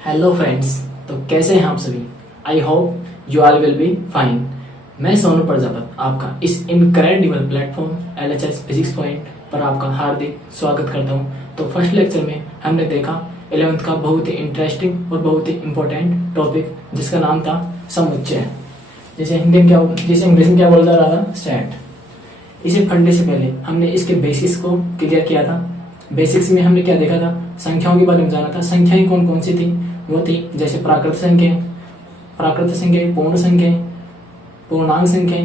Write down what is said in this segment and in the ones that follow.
Hello friends. तो कैसे हैं आप सभी? I hope you all will be fine. मैं सोनू प्रजापत आपका इस incredible platform LHS physics point पर आपका हार्दिक स्वागत करता हूं। तो फर्स्ट लेक्चर में हमने देखा 11th का बहुत ही इंटरेस्टिंग और बहुत ही इम्पोर्टेंट टॉपिक जिसका नाम था समुच्चय। जैसे इंग्लिश में क्या बोला जा रहा था? सेट। इसे पढ़ने से पहले हमने इसके बेसिक्स को क्लियर किया था। बेसिक्स में हमने क्या देखा था? संख्याओं के बारे में जाना था। संख्याएं कौन कौन सी थी? वो थी जैसे प्राकृत संख्या, पूर्ण संख्या, पूर्णांक संख्या,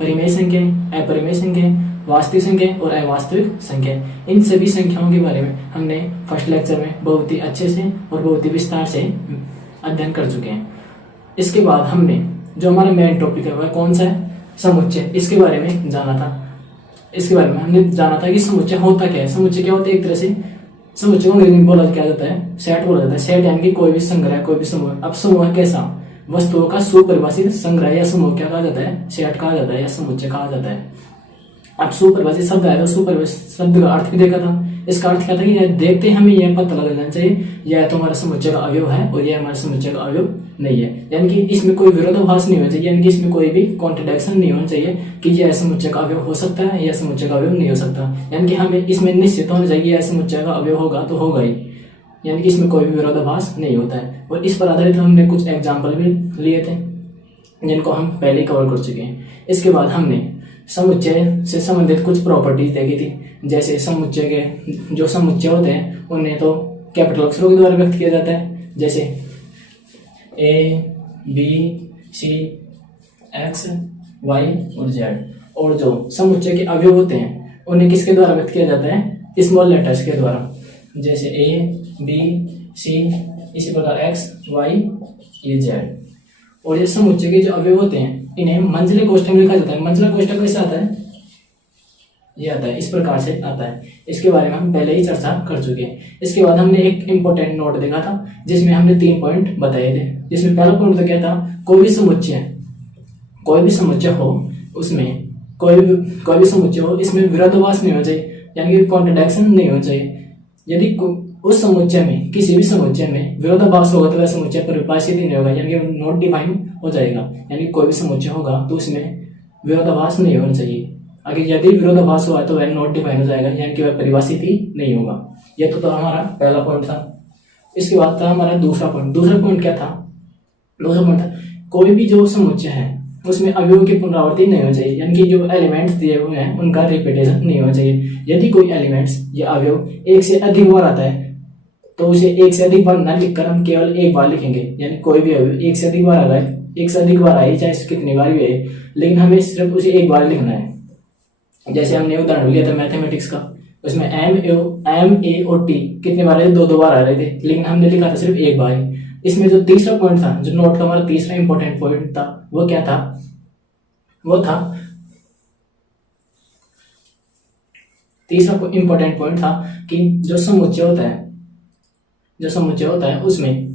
परिमेय संख्या, अपरिमेय संख्या, वास्तविक संख्या और अवास्तविक संख्या। इन सभी संख्याओं के बारे में हमने फर्स्ट लेक्चर में बहुत ही अच्छे से और बहुत ही विस्तार से अध्ययन कर चुके हैं। इसके बाद हमने जो हमारा मेन टॉपिक है वह कौन सा है? समुच्चय। इसके बारे में जाना था। इसके बारे में हमने जाना था कि समुच्चय होता क्या है। समुच्चय क्या होता है? एक तरह से समुच्चय को अंग्रेजी में बोला क्या जाता है? सेट बोला जाता है। सेट यानी कि कोई भी संग्रह, कोई भी समूह। अब समूह कैसा? वस्तुओं का सुपरिभाषित संग्रह या समूह क्या कहा जाता है? सेट कहा जाता है या समुच्चय कहा जाता है। अब सुपरिभाषित शब्द आया था, सुपरिभाषित शब्द का अर्थ भी देखा था। इसका अर्थ क्या था कि देखते हमें यह पता लग जाना चाहिए यह तो हमारा समुच्चय का अवयव है और यह हमारे समुच्चय का अवयव नहीं है। यानी कि इसमें कोई विरोधाभास नहीं होना चाहिए, यानी कि इसमें कोई भी कॉन्ट्रडिक्शन नहीं होना चाहिए कि यह समुच्चय का अवयव हो सकता है या समुच्चय का अवयव नहीं हो सकता। यानी कि हमें इसमें निश्चित होना चाहिए यह समुच्चय का अवयव होगा तो होगा ही, यानी कि इसमें कोई भी विरोधाभास नहीं होता है। और इस पर आधारित हमने कुछ एग्जाम्पल भी लिए थे जिनको हम पहले कवर कर चुके हैं। इसके बाद हमने समुच्चय से संबंधित कुछ प्रॉपर्टीज देखी थी। जैसे समुच्चय के जो समुच्चय होते हैं उन्हें तो कैपिटल अक्षरों के द्वारा व्यक्त किया जाता है, जैसे A, B, C, X, Y और Z। और जो समुच्चय के अवयव होते हैं उन्हें किसके द्वारा व्यक्त किया जाता है? स्मॉल लेटर्स के द्वारा, जैसे A, B, C, इसी प्रकार X, Y, ये Z। और ये समुच्चय के जो अवयव होते हैं इन्हें मंझले कोष्ठक में लिखा जाता है। मंझला कोष्ठक कैसे आता है? ये आता है, इस प्रकार से आता है। इसके बारे में हम पहले ही चर्चा कर चुके हैं। इसके बाद हमने एक इंपॉर्टेंट नोट देखा था जिसमें हमने 3 पॉइंट बताए थे। जिसमें पहला पॉइंट तो क्या था? कोई भी समुच्चय हो उसमें कोई भी समुच्चय हो इसमें विरोधाभास नहीं होना चाहिए, यानी कि कॉन्ट्रडिक्शन नहीं होना चाहिए। यदि उस समुच्चय में, किसी भी समुच्चय में विरोधाभास होगा तो वह समुच्चय परिभाषित ही नहीं होगा, यानी कि नॉट डिफाइन हो जाएगा। यानी कोई भी समुच्चय होगा तो उसमें विरोधाभास नहीं होना चाहिए। अगर यदि विरोधाभास हुआ तो वह नॉट डिफाइन हो जाएगा, यानी कि वह परिभाषित ही नहीं होगा। यह तो हमारा पहला पॉइंट था। इसके बाद था हमारा दूसरा पॉइंट क्या था? दूसरा पॉइंट था कोई भी जो समुच्चय है उसमें अवयव की पुनरावृत्ति नहीं होनी चाहिए, यानी कि जो एलिमेंट्स दिए हुए हैं उनका रिपीटेशन नहीं होना चाहिए। यदि कोई एलिमेंट्स या अवयव एक से अधिक बार आता है तो उसे एक से अधिक बार न लिखकर हम केवल एक बार लिखेंगे। यानी कोई भी अवयव एक से अधिक बार आ गए, एक से अधिक बार आए चाहे कितनी बार भी आए, लेकिन हमें सिर्फ उसे एक बार लिखना है। जैसे हमने उदाहरण लिया था मैथमेटिक्स का, उसमें एम ए और टी कितने बार आए? 2 बार आ रहे थे, लेकिन हमने लिखा था सिर्फ एक बार ही। इसमें जो तीसरा पॉइंट था, जो नोट का हमारा तीसरा इंपॉर्टेंट पॉइंट था, वो क्या था? तीसरा इंपॉर्टेंट पॉइंट था कि जो समुच्चय होता है उसमें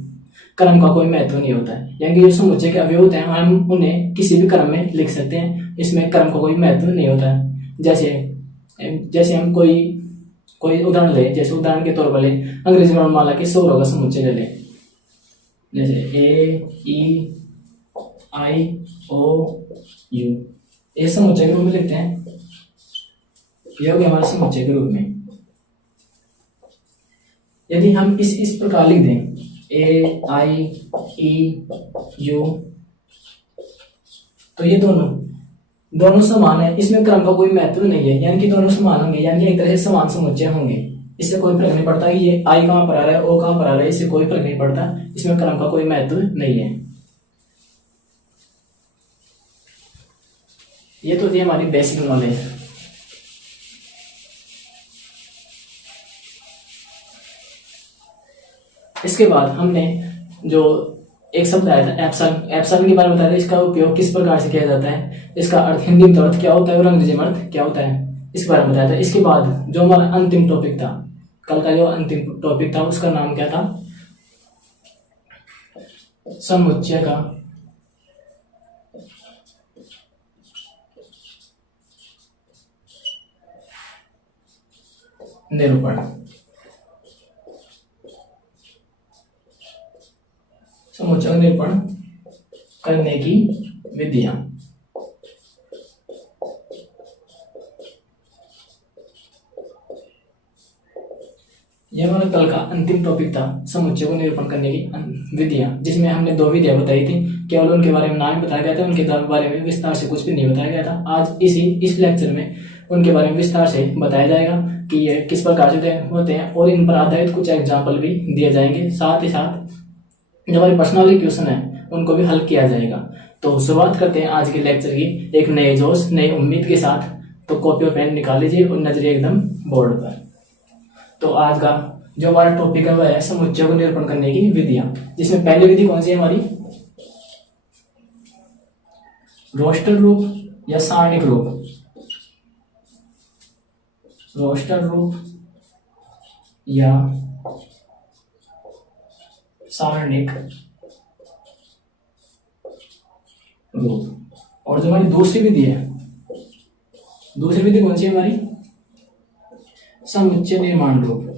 क्रम का कोई महत्व नहीं होता है। यानी कि जो समुच्चय के अवयव होते हैं हम उन्हें किसी भी क्रम में लिख सकते हैं, इसमें क्रम का कोई महत्व नहीं होता है। जैसे हम कोई उदाहरण ले, जैसे उदाहरण के तौर पर ले अंग्रेजी वर्णमाला के स्वरों का समुच्चय ले लें, जैसे A, E, I, O, U। ये समुच्चय के रूप में लिखते हैं। यह हो गया हमारे समुच्चय के रूप में। यदि हम इस प्रकार लिख दें A, I, E, U, तो ये दोनों समान है, इसमें क्रम का कोई महत्व नहीं है, यानी कि दोनों समान होंगे, यानी कि एक तरह से समान समुच्चय होंगे। इससे कोई फर्क नहीं पड़ता कि ये आई कहां पर आ रहा है, ओ कहां पर आ रहा है, इससे कोई फर्क नहीं पड़ता। इसमें क्रम का कोई महत्व नहीं है। ये तो थी हमारी बेसिक नॉलेज। इसके बाद हमने जो एक शब्द आया था एप्सिलॉन के बारे में बताया था। इसका उपयोग किस प्रकार से किया जाता है, इसका अर्थ हिंदी में अर्थ क्या होता है और अंग्रेजी में अर्थ क्या होता है, इसके बारे में बताया था। इसके बाद जो हमारा अंतिम टॉपिक था, कल का जो अंतिम टॉपिक था उसका नाम क्या था? समुच्चय का निरूपण। समुच्चय का निरूपण करने की विधियां। यह हमारा कल का अंतिम टॉपिक था, समुच्चय को निरूपण करने की विधियां, जिसमें हमने 2 विधियां बताई थी। केवल उनके बारे में नाम बताया गया था, उनके बारे में विस्तार से कुछ भी नहीं बताया गया था। आज इस लेक्चर में उनके बारे में विस्तार से बताया जाएगा कि ये किस प्रकार से होते हैं, और इन पर आधारित कुछ एग्जाम्पल भी दिए जाएंगे। साथ ही साथ जो हमारे पर्सनली क्वेश्चन है उनको भी हल किया जाएगा। तो शुरुआत करते हैं आज के लेक्चर की एक नए जोश, नई उम्मीद के साथ। तो कॉपी और पेन निकाल लीजिए और नजरिए एकदम बोर्ड पर। तो आज का जो हमारा टॉपिक है वह है समुच्चय को निरूपण करने की विधियां, जिसमें पहली विधि कौन सी है हमारी, रोस्टर रूप या सारणिक रूप। रोस्टर रूप या सारणिक रूप। और जो हमारी दूसरी विधि है, दूसरी विधि कौन सी है हमारी, समुच्चय निर्माण रूप।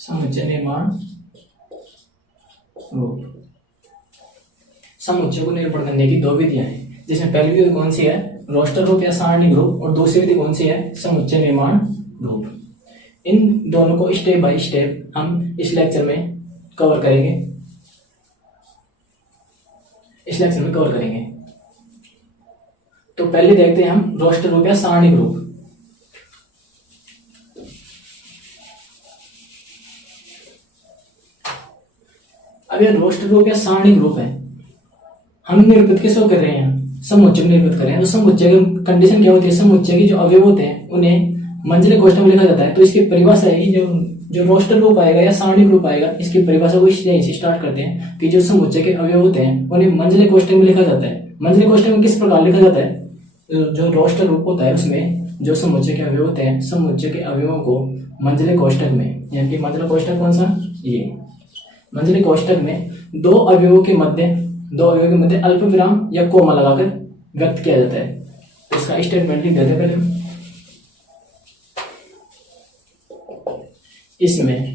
समुच्चय निर्माण रूप। समुच्चय को निरूपण करने की 2 विधियां हैं, जिसमें पहली विधि कौन सी है, रोस्टर रूप या सारणिक रूप, और दूसरी विधि कौन सी है, समुच्चय निर्माण रूप। इन दोनों को स्टेप बाय स्टेप हम इस लेक्चर में कवर करेंगे। तो पहले देखते हैं हम रोस्टर रूप या सारणिक रूप। अब यह रोस्टर रूप या सारणिक रूप है, हम निरूपित किसको कर रहे हैं, समुच्चय को निरूपित कर रहे हैं। तो समुच्चय की कंडीशन क्या होती है, समुच्चय की जो अवयव होते हैं उन्हें मंझले कोष्ठक में लिखा जाता है। तो इसकी परिभाषा है, जो रोस्टर रूप आएगा या सारणिक रूप आएगा, इसकी परिभाषा को इस से स्टार्ट करते हैं कि जो समुच्चय के अवयव होते हैं उन्हें मंझले कोष्ठक में लिखा जाता है। मंझले कोष्ठक में किस प्रकार लिखा जाता है, जो रोस्टर रूप होता है उसमें जो समुच्चय के अवयव होते हैं, समुच्चय के अवयवों को मंझले कोष्ठक में, यानी कि मंझला कोष्ठक कौन सा, ये मंझले कोष्ठक में दो अवयवों के मध्य अल्प विराम या कोमा लगाकर व्यक्त किया जाता है। तो इसका स्टेटमेंट लिख देते हैं पहले। इसमें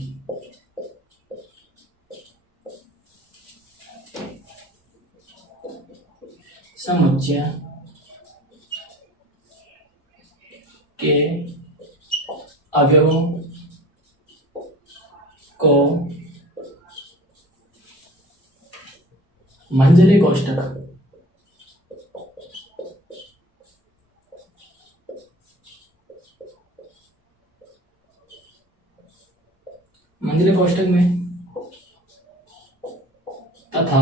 समुच्चय के अवयवों को मंझले कोष्ठक में तथा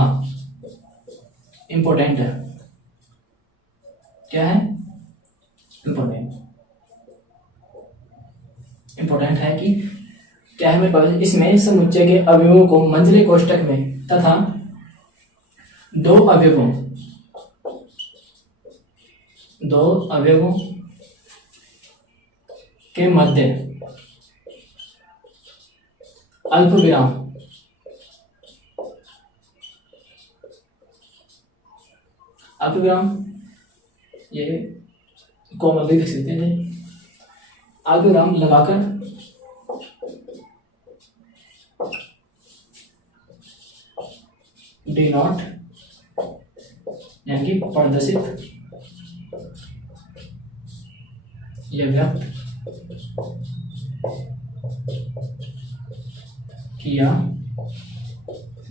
इंपॉर्टेंट है, क्या है, इंपॉर्टेंट है कि क्या है मेरे पास, इसमें समुच्चय के अवयवों को मंझले कोष्ठक में तथा दो अवयवों के मध्य अल्प विराम ये कोमल भी लिख सकते हैं, अल्प विराम लगाकर डिनोट यानी कि प्रदर्शित या व्यक्त किया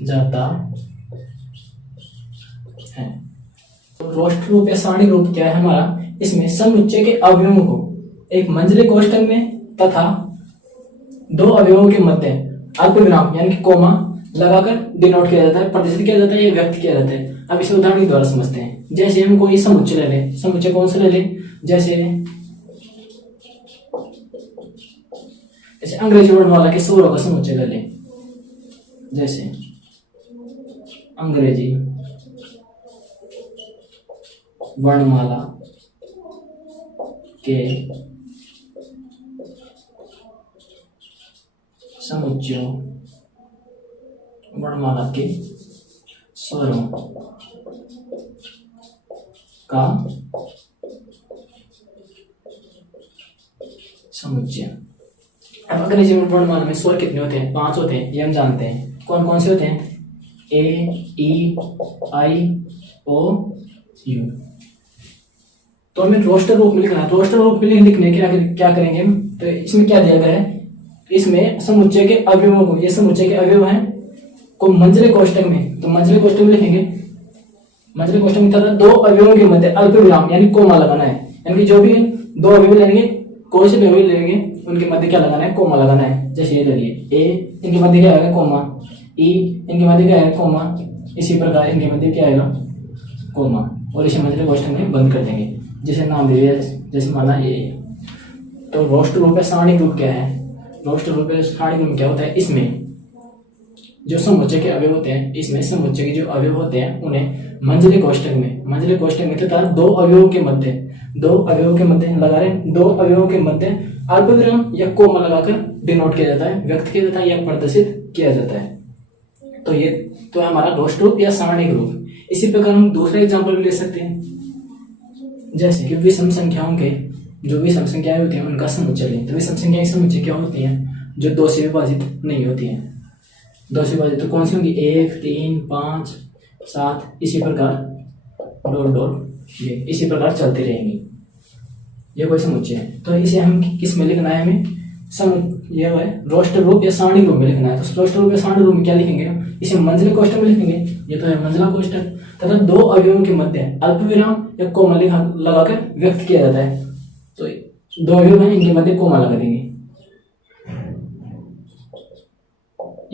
जाता है। तो रोस्टर रूप या सारणिक रूप क्या है हमारा, इसमें समुच्चय के अवयवों को एक मंझले कोष्ठक में तथा दो अवयवों के मध्य अल्प विराम यानी कि कोमा लगाकर डिनोट किया जाता है, प्रदर्शित किया जाता है या व्यक्त किया जाता है। अब इसे उदाहरण के द्वारा समझते हैं। जैसे हम कोई समुच्चय ले लें, समुच्चय कौन सा ले लें, जैसे अंग्रेजी वर्णमाला के स्वरों का समुच्चय ले लें। जैसे अंग्रेजी वर्णमाला के समुच्चयों, वर्णमाला के स्वरों का समुच्चय। अब अगर इस वर्णमाला में स्वर कितने होते हैं? 5 होते हैं, ये हम जानते हैं। कौन कौन से होते हैं? ए, ई, आई, ओ, यू। तो हमें रोस्टर रूप में लिखना है। रोस्टर रूप में लिखने के क्या करेंगे हम? तो इसमें क्या दिया गया है? इसमें समुच्चय के अवयवों को, ये समुच्चय के अवयव हैं, को मंझले कोष्ठक में, तो मंझले कोष्ठक में लिखेंगे। मंझले कोष्ठक में तथा 2 अवयवों के मध्य अल्प विराम यानी कोमा लगाना है। यानी जो भी 2 अवयव लेंगे, कोई से भी अवयव लेंगे, उनके मध्य क्या लगाना है? कोमा लगाना है। जैसे ये लगिए, ए इनके मध्य क्या आएगा? कोमा। ई इनके मध्य क्या आएगा? कोमा। इसी प्रकार इनके मध्य क्या आएगा? कोमा। और इसे मंझले कोष्ठक में बंद कर देंगे। जैसे नाम दे, जैसे माना ये। तो रोस्टर रूप है, सारणिक रूप क्या है? रोस्टर रूप है, सारणिक रूप क्या होता है? इसमें जो समुच्चय के अवयव होते हैं, इसमें समुच्चय के जो अवयव होते हैं उन्हें मंझले कोष्ठक में तथा 2 अवयवों के मध्य लगा रहे, 2 अवयवों के मध्य अल्पविराम या कोमा लगाकर डिनोट किया जाता है, व्यक्त किया जाता है या प्रदर्शित किया जाता है। तो ये तो है हमारा रोस्टर रूप या सारणिक रूप। इसी प्रकार हम दूसरा एग्जाम्पल भी ले सकते हैं, जैसे कि विषम संख्याओं के जो विषम संख्याएं होती हैं उनका समुच्चय लें। तो विषम संख्याएं समुच्चय क्या होती हैं? जो 2 से विभाजित नहीं होती हैं। 2 से विभाजित तो कौन सी होंगी? 1, 3, 5, 7, इसी प्रकार डॉट डॉट ये इसी प्रकार चलती रहेंगी। ये कोई समुच्चय है। तो इसे हम किस में लिखना है? हमें ये है रोस्टर रूप या सारणिक रूप में लिखना है। तो रोस्टर रूप या सारणिक रूप में क्या लिखेंगे? इसे मंझले कोष्ठक में लिखेंगे। ये तो है मंझला कोष्ठक। तथा 2 अवयवों के मध्य अल्पविराम या कोमा लगाकर व्यक्त किया जाता है। तो 2 अवयव हैं, इनके मध्य कोमा लगा देंगे।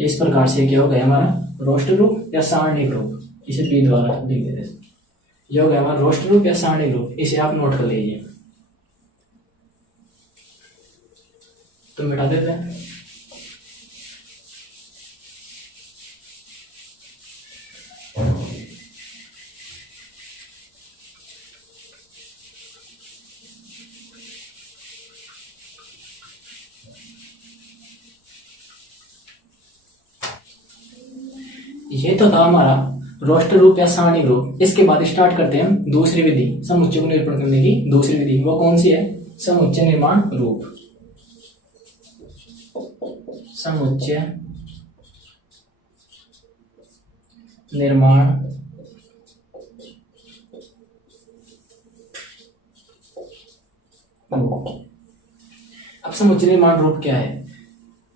इस प्रकार से क्या हो गया हमारा? रोस्टर रूप या सारणिक रूप। इसे बी द्वारा लिख देते हैं। यह हो गया हमारा रोस्टर रूप या सारणिक रूप। इसे आप नोट कर लीजिए। तो मिटा देते हैं। ये तो था हमारा रोस्टर रूप या सारणिक रूप। इसके बाद स्टार्ट करते हैं हम दूसरी विधि, समुच्चय को निरूपण करने की दूसरी विधि। वो कौन सी है? समुच्चय निर्माण रूप। समुच्चय निर्माण अब समुच्चय निर्माण रूप क्या है?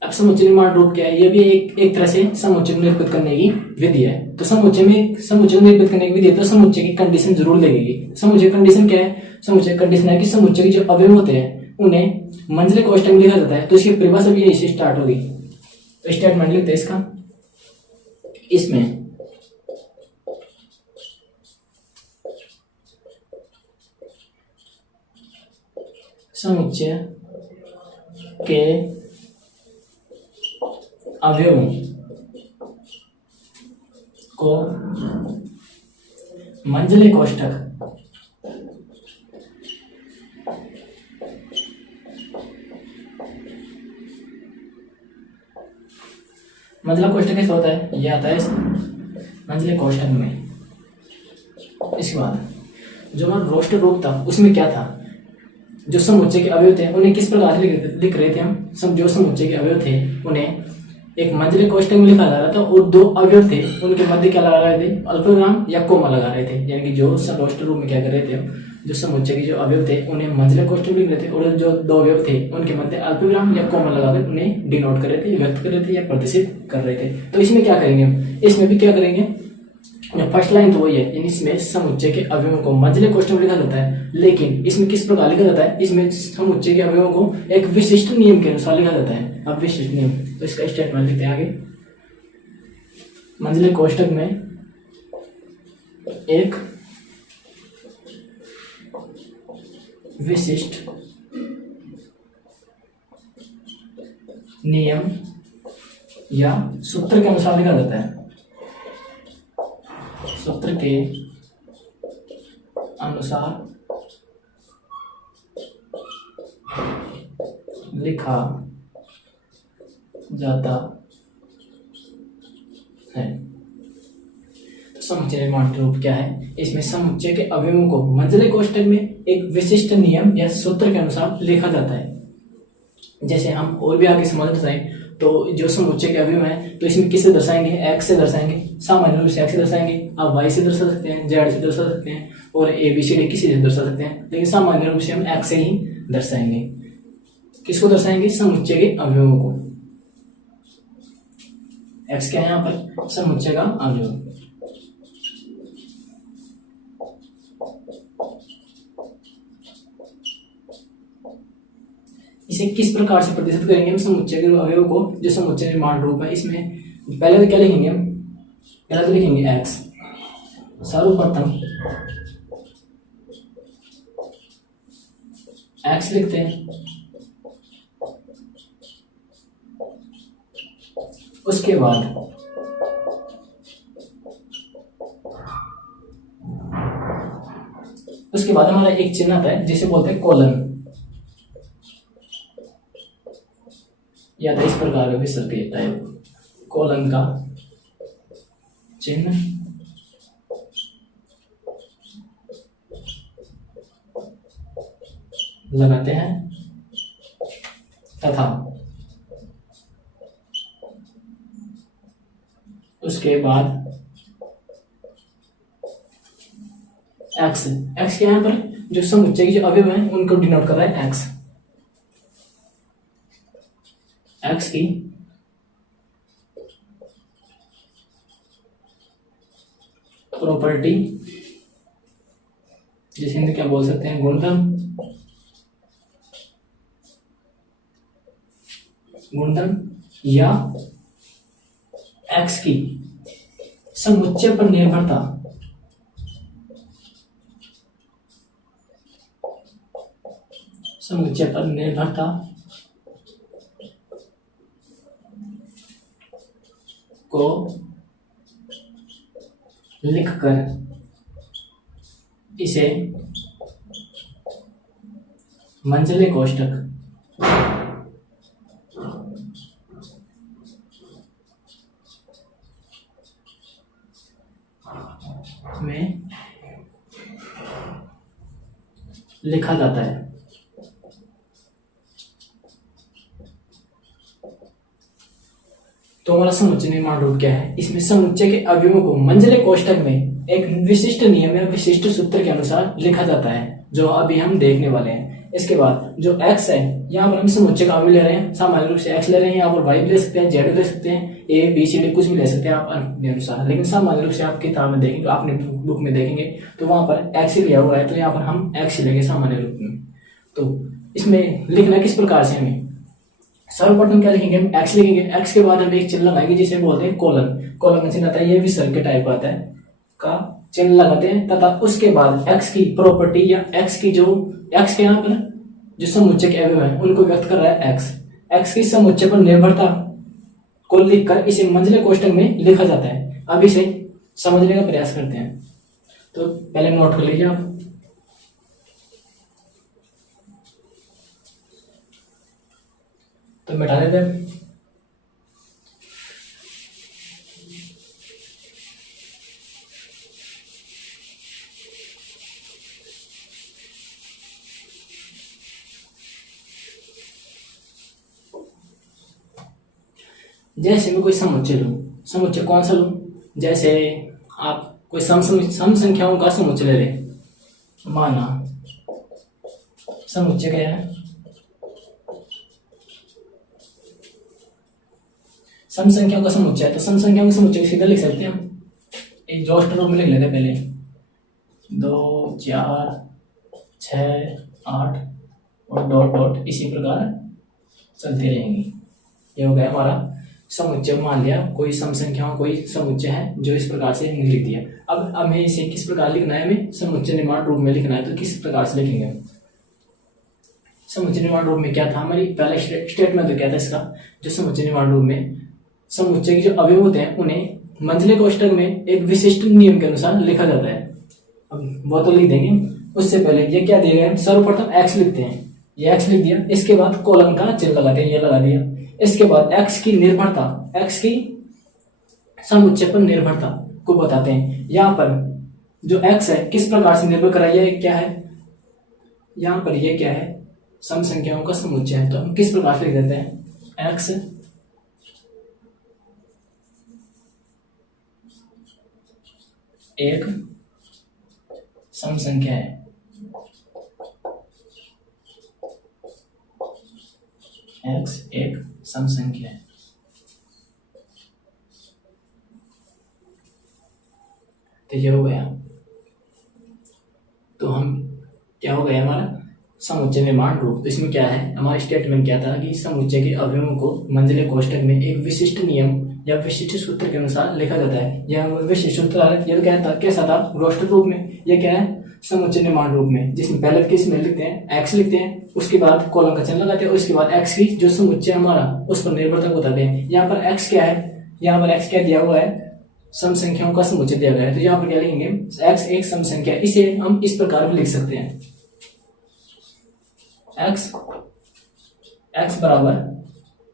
अब समुच्चय निर्माण रूप क्या है? ये भी एक तरह से समुच्चय को निरूपित करने की विधि है। तो समुच्चय को निरूपित करने की विधि है, तो समुच्चय की कंडीशन जरूर लगेगी। समुच्चय कंडीशन क्या है? समुच्चय कंडीशन है कि समुच्चय के जो अवयव होते हैं उन्हें मंझले कोष्ठक में लिखा जाता है। तो इसकी परिभाषा भी यही से स्टार्ट होगी। तो स्टेटमेंट लिखते हैं इसका। इसमें समुच्चय के अवयवों को मंझले कोष्ठक मंझला कोष्ठक कैसे होता है? यह आता है मंझले कोष्ठक में। इसके बाद जो हमारा रोस्टर रूप था उसमें क्या था? जो समुच्चय के अवयव थे उन्हें किस प्रकार से लिख रहे थे हम? जो समुच्चय के अवयव थे उन्हें एक मंझले कोष्ठक में लिखा जा रहा था और 2 अवयव थे उनके मध्य क्या लगा रहे थे? अल्पविराम या कोमा लगा रहे थे। यानी कि जो रोस्टर रूप में क्या कर रहे थे, जो समुच्चय के जो अवयव थे उन्हें मंझले कोष्ठक में लिख रहे थे और जो 2 अवयव थे उनके मध्य अल्पविराम या कोमा लगाकर उन्हें डिनोट कर रहे थे, व्यक्त कर रहे थे या प्रदर्शित कर रहे थे। तो इसमें क्या करेंगे हम? इसमें भी क्या करेंगे? फर्स्ट लाइन तो वही है, इसमें समुच्चय के अवयवों को मंझले कोष्ठक में लिखा जाता है, लेकिन इसमें किस प्रकार लिखा जाता है? इसमें समुच्चय के अवयवों को एक विशिष्ट नियम के अनुसार लिखा जाता है। अब विशिष्ट नियम, तो इसका स्टेटमेंट लिखते हैं आगे। मंझले कोष्ठक में एक विशिष्ट नियम या सूत्र के अनुसार लिखा जाता है। सूत्र के अनुसार लिखा जाता है। तो समुच्चय निर्माण रूप क्या है? इसमें समुच्चय के अवयवों को मंझले कोष्ठक में एक विशिष्ट नियम या सूत्र के अनुसार लिखा जाता है। जैसे हम और भी आगे समझना चाहें तो जो समुच्चय के अवयव हैं तो इसमें किससे दर्शाएंगे, एक्स से दर्शाएंगे, सामान्य रूप से एक्स से दर्शाएंगे। आप वाई से दर्शा सकते हैं, जेड से दर्शा सकते हैं और ए बी सी डी किसी से दर्शा सकते हैं, लेकिन सामान्य रूप से हम एक्स से ही दर्शाएंगे। किसको दर्शाएंगे, समुच्चय के अवयवों को। एक्स क्या है यहाँ पर, समुच्चय का अवयव। इसे किस प्रकार से प्रतिष्ठित करेंगे हम समुच्चय के अवयव को, जो समुच्चय निर्माण रूप है। इसमें पहले तो क्या लिखेंगे हम, पहले तो लिखेंगे एक्स। सर्वप्रथम एक्स लिखते हैं, उसके बाद हमारा एक चिन्ह आता है जिसे बोलते हैं कोलन, या तो इस प्रकार का विसर्ग टाइप कोलन का चिन्ह लगाते हैं तथा उसके बाद एक्स के यहाँ पर जो समुच्चय के जो अवयव हैं उनको डिनोट कर रहा है एक्स की प्रॉपर्टी, जिसे हिंदी क्या बोल सकते हैं, गुणधर्म या एक्स की समुच्चय पर निर्भरता को लिखकर इसे मंझले कोष्ठक में लिखा जाता है। तो हमारा समुच्चय निर्माण रूप क्या है, इसमें समुच्चय के अवयवों को मंझले कोष्ठक में एक विशिष्ट नियम या विशिष्ट सूत्र के अनुसार लिखा जाता है, जो अभी हम देखने वाले हैं। इसके बाद जो x है, यहाँ पर हम समुच्चय का अवयव ले रहे हैं, सामान्य रूप से x ले रहे हैं, यहाँ पर y भी ले सकते हैं, z भी ले सकते हैं, a b c d कुछ भी ले सकते हैं आप अपने अनुसार, लेकिन सामान्य रूप से आप किताब में देखेंगे, आपने बुक में देखेंगे तो वहां पर x ही लिया हुआ है, तो यहाँ पर हम x लेंगे सामान्य रूप में। तो इसमें लिखना किस प्रकार से, हमें सर्वप्रथम क्या लिखेंगे, हम x लिखेंगे, x के बाद हम एक चिन्ह लगाएंगे जिसे बोलते हैं कोलन। कोलन का चिन्ह आता है, ये विसर्ग के टाइप आता है, का चिन्ह लगाते हैं तथा उसके बाद x की प्रॉपर्टी या x की जो x के यहाँ पर जो समुच्चय के अवयव है उनको व्यक्त कर रहा है x की समुच्चय पर निर्भरता को लिखकर इसे मंझले कोष्ठक में लिखा जाता है। अब इसे समझने का प्रयास करते हैं, तो पहले नोट कर लीजिए आप। तो मिटा देते हैं। जैसे मैं कोई समुच्चय लूं, समुच्चय कौन सा लूं, जैसे आप कोई सम संख्याओं का समुच्चय ले लें, माना समुच्चय क्या है, सम संख्याओं का समुच्चय है, तो सम संख्याओं के समुच्चय सीधा लिख सकते हैं हम, एक जोड़ रूप में लिख लेते हैं पहले, 2 4 6 8 और डॉट डॉट इसी प्रकार चलते रहेंगे। ये हो गया हमारा समुच्चय। मान लिया कोई सम संख्याओं कोई समुच्चय है जो इस प्रकार से हमने लिख दिया। अब हमें इसे किस प्रकार लिखना है, हमें समुच्चय निर्माण रूप में लिखना है, तो किस प्रकार से लिखेंगे। समुच्चय निर्माण रूप में क्या था, हमारी पहला स्टेटमेंट तो क्या था इसका, जो समुच्चय निर्माण रूप में समुच्चय के जो अवयव होते हैं उन्हें मंझले कोष्ठक में एक विशिष्ट नियम के अनुसार लिखा जाता है। अब वो तो लिख देंगे, उससे पहले ये क्या दिया गया, सर्वप्रथम एक्स लिखते हैं, ये एक्स लिख दिया, इसके बाद कोलन का चिन्ह लगाते हैं, ये लगा दिया, इसके बाद x की निर्भरता, x की समुच्चय पर निर्भरता को बताते हैं। यहाँ पर जो x है किस प्रकार से निर्भर कर रहा है, ये क्या है, यहाँ पर ये क्या है, सम संख्याओं का समुच्चय है। तो हम किस प्रकार से लिख देते हैं, x एक सम संख्या है, x एक सम संख्या है। तो ये हो गया। तो हम क्या हो गया हमारा समुच्चय निर्माण रूप। तो इसमें क्या है, हमारा स्टेटमेंट क्या था कि समुच्चय के अवयवों को मंझले कोष्ठक में एक विशिष्ट नियम या विशिष्ट सूत्र के अनुसार लिखा जाता है। यह विशिष्ट सूत्र ये कैसा था, रोस्टर रूप में। ये क्या है, समुच्चय निर्माण रूप में, जिसमें पहले किस में लिखते हैं, x लिखते हैं, उसके बाद कॉलम का चिन्ह लगाते हैं, उसके बाद x की जो समुच्चय हमारा उस पर निर्भरता बताते हैं। यहाँ पर x क्या है, यहाँ पर x क्या दिया हुआ है, सम संख्याओं का समुच्चय दिया गया है। तो यहाँ पर क्या लिखेंगे, x एक सम संख्या। इसे हम इस प्रकार भी लिख सकते हैं, x बराबर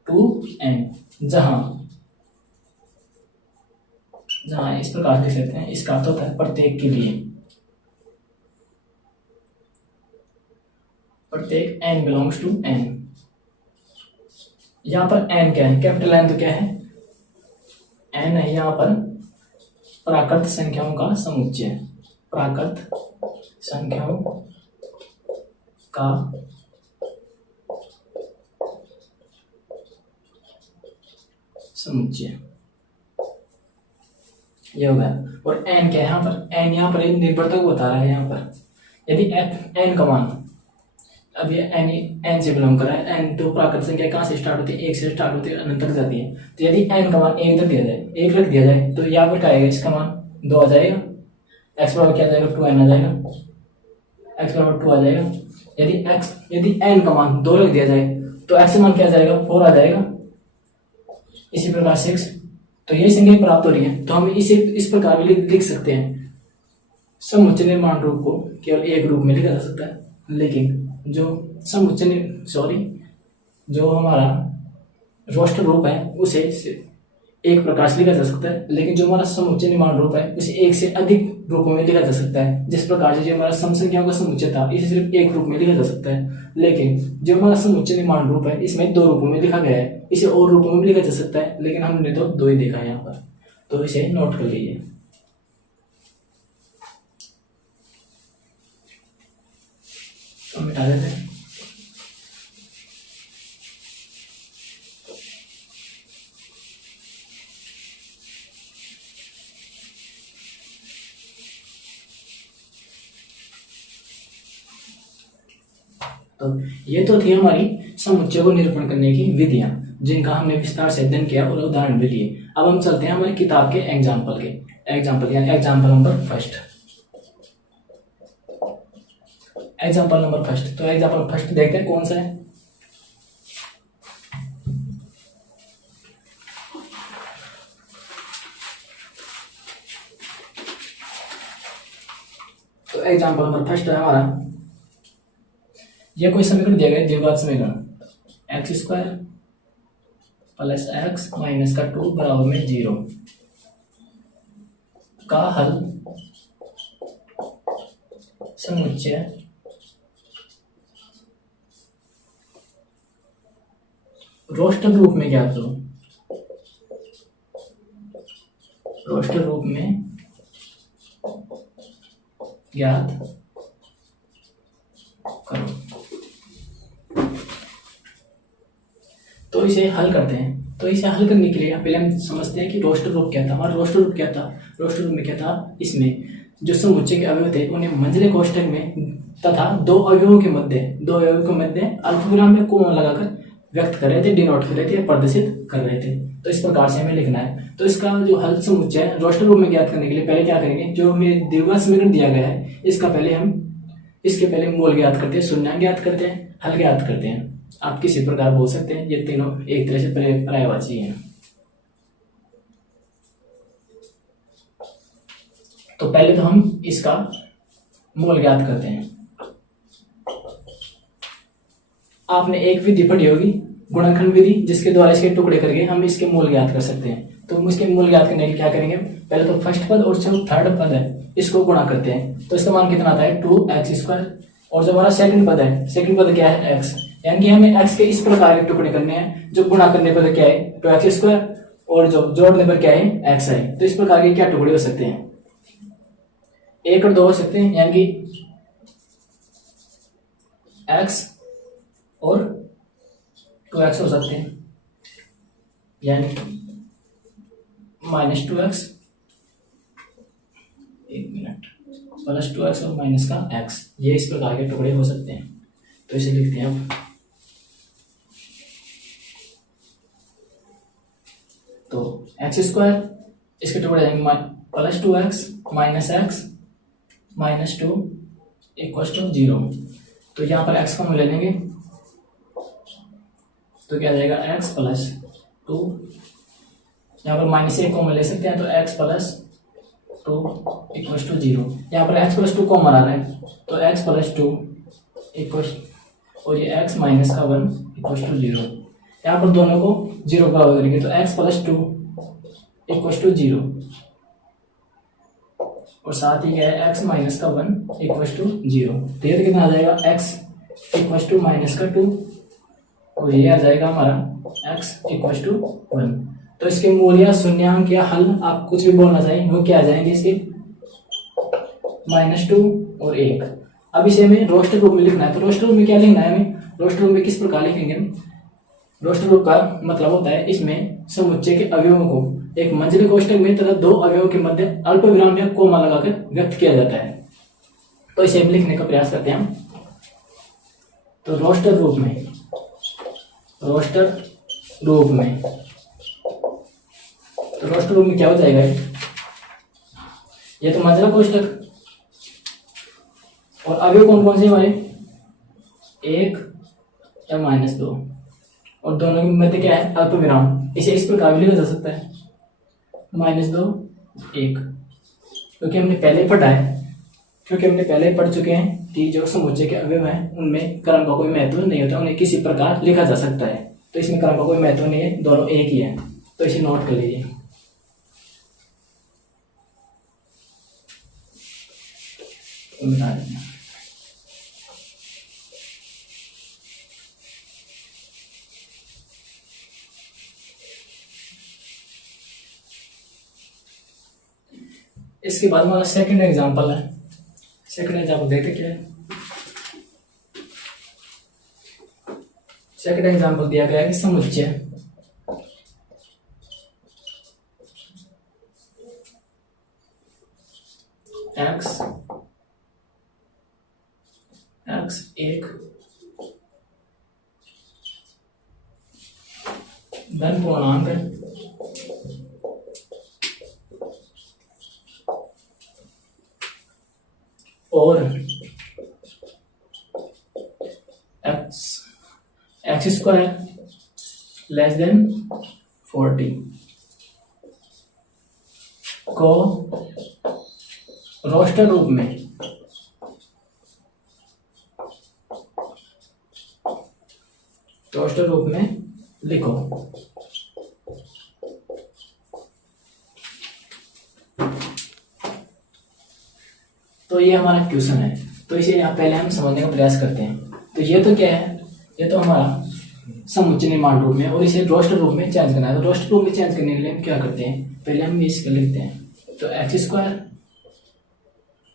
2n, जहां इस प्रकार लिख सकते हैं। इसका अर्थ होता है प्रत्येक के लिए, प्रत्येक n बिलोंग्स टू n। यहां पर n क्या है, कैपिटल N तो क्या है, n है यहाँ पर प्राकृत संख्याओं का समुच्चय, प्राकृत संख्याओं का समुच्चय, ये हो गया। और n क्या है यहाँ पर, n यहाँ पर निर्भरता को बता रहा है। यहाँ पर यदि n का मान, अब ये n से बिलोंग कर रहा है, n तो प्राकृत संख्या कहाँ से स्टार्ट होती है, 1 से स्टार्ट होती है, अनंत तक जाती है। तो यदि n का मान 1 रख दिया जाए, 1 रख दिया जाए, तो यहाँ पर क्या आएगा, इसका मान 2 आ जाएगा, x बराबर क्या आ जाएगा, 2n आ जाएगा, x बराबर 2 आ जाएगा। यदि n का मान 2 रख दिया जाए, तो x का मान क्या आ जाएगा, 4 आ जाएगा। इसी प्रकार 6, तो ये संख्या प्राप्त हो रही है। तो हम इसे इस प्रकार भी लिख सकते हैं। समुच्चय निर्माण रूप को केवल एक रूप में लिखा जा सकता है, लेकिन जो हमारा रोस्टर रूप है उसे एक प्रकार से लिखा जा सकता है, लेकिन जो हमारा समुच्चय निर्माण रूप है उसे एक से अधिक रूपों में लिखा जा सकता है। जिस प्रकार से जो हमारा सम संख्याओं का समुच्चय था, इसे सिर्फ एक रूप में लिखा जा सकता है, लेकिन जो हमारा समुच्चय निर्माण रूप है इसमें 2 रूपों में लिखा गया है। इसे और रूपों में भी लिखा जा सकता है, लेकिन हमने तो 2 ही देखा है यहाँ पर, तो इसे नोट कर लीजिए। तो मिटा देते हैं। तो ये तो थी हमारी समुच्चय को निरूपण करने की विधियां, जिनका हमने विस्तार से अध्ययन किया और उदाहरण भी लिए। अब हम चलते हैं हमारी किताब के एग्जाम्पल यानी एग्जाम्पल नंबर फर्स्ट। तो एग्जाम्पल फर्स्ट देखते हैं कौन सा है। तो एग्जाम्पल नंबर फर्स्ट है हमारा, यह कोई समीकरण दिया गया, द्विघात समीकरण, x² प्लस x माइनस का 2 बराबर में 0 का हल समुच्चय रोस्टर रूप में ज्ञात करो। रोस्टर रूप में ज्ञात करो। तो इसे हल करते हैं। तो इसे हल करने के लिए पहले हम समझते हैं कि रोस्टर रूप क्या था। हमारा रोस्टर रूप क्या था, रोस्टर रूप में क्या था, इसमें जो समुच्चय के अवयव थे उन्हें मंझले कोष्ठक में तथा दो अवयवों के मध्य अल्पविराम में कोमा लगाकर व्यक्त कर रहे थे, डिनोट कर रहे थे, प्रदर्शित कर रहे थे। तो इस प्रकार से हमें लिखना है। तो इसका जो हल समुच्चय रोस्टर रूप में ज्ञात करने के लिए पहले क्या करेंगे, जो हमें द्विघात समीकरण दिया गया है इसके पहले मूल ज्ञात करते हैं, शून्यांक ज्ञात करते हैं, हल ज्ञात करते हैं। आप किसी प्रकार बोल सकते हैं, ये तीनों एक तरह से पर्यायवाची हैं। तो पहले तो हम इसका मूल ज्ञात करते हैं। आपने एक विधि पढ़ी होगी, गुणनखंड विधि, जिसके द्वारा इसके टुकड़े करके हम इसके मूल ज्ञात कर सकते हैं। तो हम इसके मूल ज्ञात करने के लिए क्या करेंगे, पहले तो फर्स्ट पद और जो थर्ड पद है इसको गुणा करते हैं। तो इसका मान कितना आता है, 2x² और जो हमारा सेकंड पद है, सेकंड पद क्या है x, यानी कि हमें x के इस प्रकार के टुकड़े करने हैं जो गुणा करने पर क्या है 2x² और जो जोड़ने पर क्या है x है। तो इस प्रकार के क्या टुकड़े हो सकते हैं, 1 और 2 हो सकते हैं, यानी कि x और 2x हो सकते हैं, यानी -2x, एक मिनट, +2x और माइनस का x, ये इस प्रकार के टुकड़े हो सकते हैं। तो इसे लिखते हैं अब। तो x², इसके टुकड़े जाएंगे +2x -x -2 = 0। तो यहाँ पर x को हम ले लेंगे, तो क्या जाएगा x + 2, यहाँ पर -1 को हम ले सकते हैं, तो x + 2 = 0। यहाँ पर x + 2 कॉमन आ रहा है, तो x + 2 और ये x - 1 = 0। यहाँ पर दोनों को 0 बराबर करेंगे, तो x + 2 = 0 और साथ ही क्या है x - 1 = 0। तो ये कितना आ जाएगा x = -2 और ये आ जाएगा हमारा x = 1। तो इसके मूल या शून्यांक या हल आप कुछ भी बोलना चाहिए, वो क्या आ जाएंगे इसके -2 और 1। अब इसे हमें रोस्टर रूप में लिखना है। तो रोस्टर रूप में क्या लिखना है हमें, रोस्टर रूप में किस प्रकार लिखेंगे हम, रोस्टर रूप का मतलब होता है इसमें समुच्चय के अवयवों को एक मंझले कोष्ठक में तथा दो अवयवों के मध्य अल्प विराम या कोमा लगाकर व्यक्त किया जाता है। तो इसे हम लिखने का प्रयास करते हैं हम। तो रोस्टर रूप में, रोस्टर रूप में, तो रोस्टर रूप में क्या हो जाएगा, ये तो मंझला कोष्ठक और अवयव कौन कौन से हमारे 1 या -2 और दोनों के मध्य क्या है अल्प विराम। इसे इस प्रकार भी लिखा जा सकता है -2 1, क्योंकि हमने पहले पढ़ा है, क्योंकि हमने पहले पढ़ चुके हैं कि जो समुच्चय के अवयव हैं उनमें क्रम का कोई महत्व नहीं होता, उन्हें किसी प्रकार लिखा जा सकता है। तो इसमें क्रम का कोई महत्व नहीं है, दोनों एक ही है। तो इसे नोट कर लीजिए। बता देना। इसके बाद हमारा सेकंड एग्जांपल है। सेकंड एग्जांपल देखते क्या है। सेकंड एग्जांपल दिया गया है कि समुच्चय x1 धन पूर्णांक और x² < 40 को रोस्टर रूप में लिखो। तो ये हमारा क्वेश्चन है। तो इसे पहले हम समझने का प्रयास करते हैं। तो ये तो क्या है, ये तो हमारा समुच्चय निर्माण रूप में और इसे रोस्टर रूप में चेंज करना है। तो रोस्टर रूप में चेंज करने के लिए हम क्या करते हैं, पहले हम इसको लिखते हैं। तो x²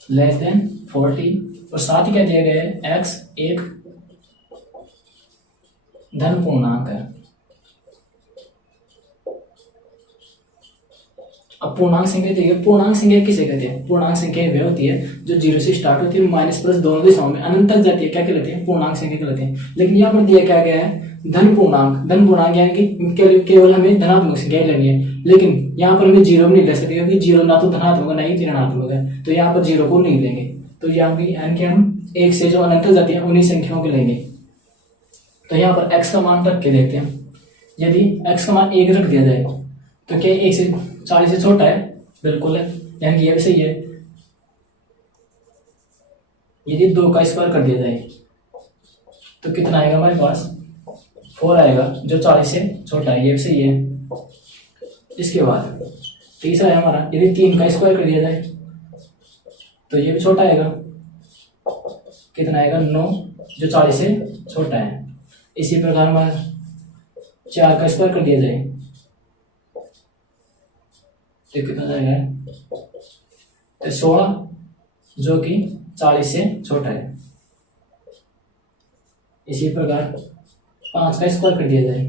< 40 और साथ ही क्या दिया गया है x एक धन पूर्णांक है। अब पूर्णांक संख्या देखिए, पूर्णांक संख्या किसे कहते हैं, पूर्णांक संख्या वे होती है जो 0 से स्टार्ट होती है, माइनस प्लस दोनों दिशाओं में अनंत तक जाती है, क्या कहलाती है, पूर्णांक संख्या कहलाती है। लेकिन यहाँ पर दिया क्या गया है, धन पूर्णांक। धन पूर्णांक यानी कि केवल हमें धनात्मक संख्या लेनी है, लेकिन यहाँ पर हमें 0 नहीं ले सकते, क्योंकि 0 ना तो धनात्मक है ना ही ऋणात्मक है। तो यहाँ पर 0 को नहीं लेंगे। तो यहाँ की यानी कि हम 1 से जो अनंत तक जाती है उन्हीं संख्याओं को लेंगे। तो यहाँ पर x का मान रख के देखते हैं। यदि x का मान 1 रख दिया जाए तो क्या 1 से 40 से छोटा है, बिल्कुल है, यानी कि ये भी सही है। यदि 2 का स्क्वायर कर दिया जाए तो कितना आएगा हमारे पास, 4 आएगा, जो 40 से छोटा है, ये भी सही है। इसके बाद तीसरा है हमारा, यदि 3 का स्क्वायर कर दिया जाए तो ये भी छोटा आएगा, कितना आएगा 9 जो 40 से छोटा है। इसी प्रकार हमारा 4 का स्क्वायर कर दिया जाए तो कितना जाएगा, तो 16 जो कि 40 से छोटा है। इसी प्रकार 5 का स्क्वायर कर दिया जाए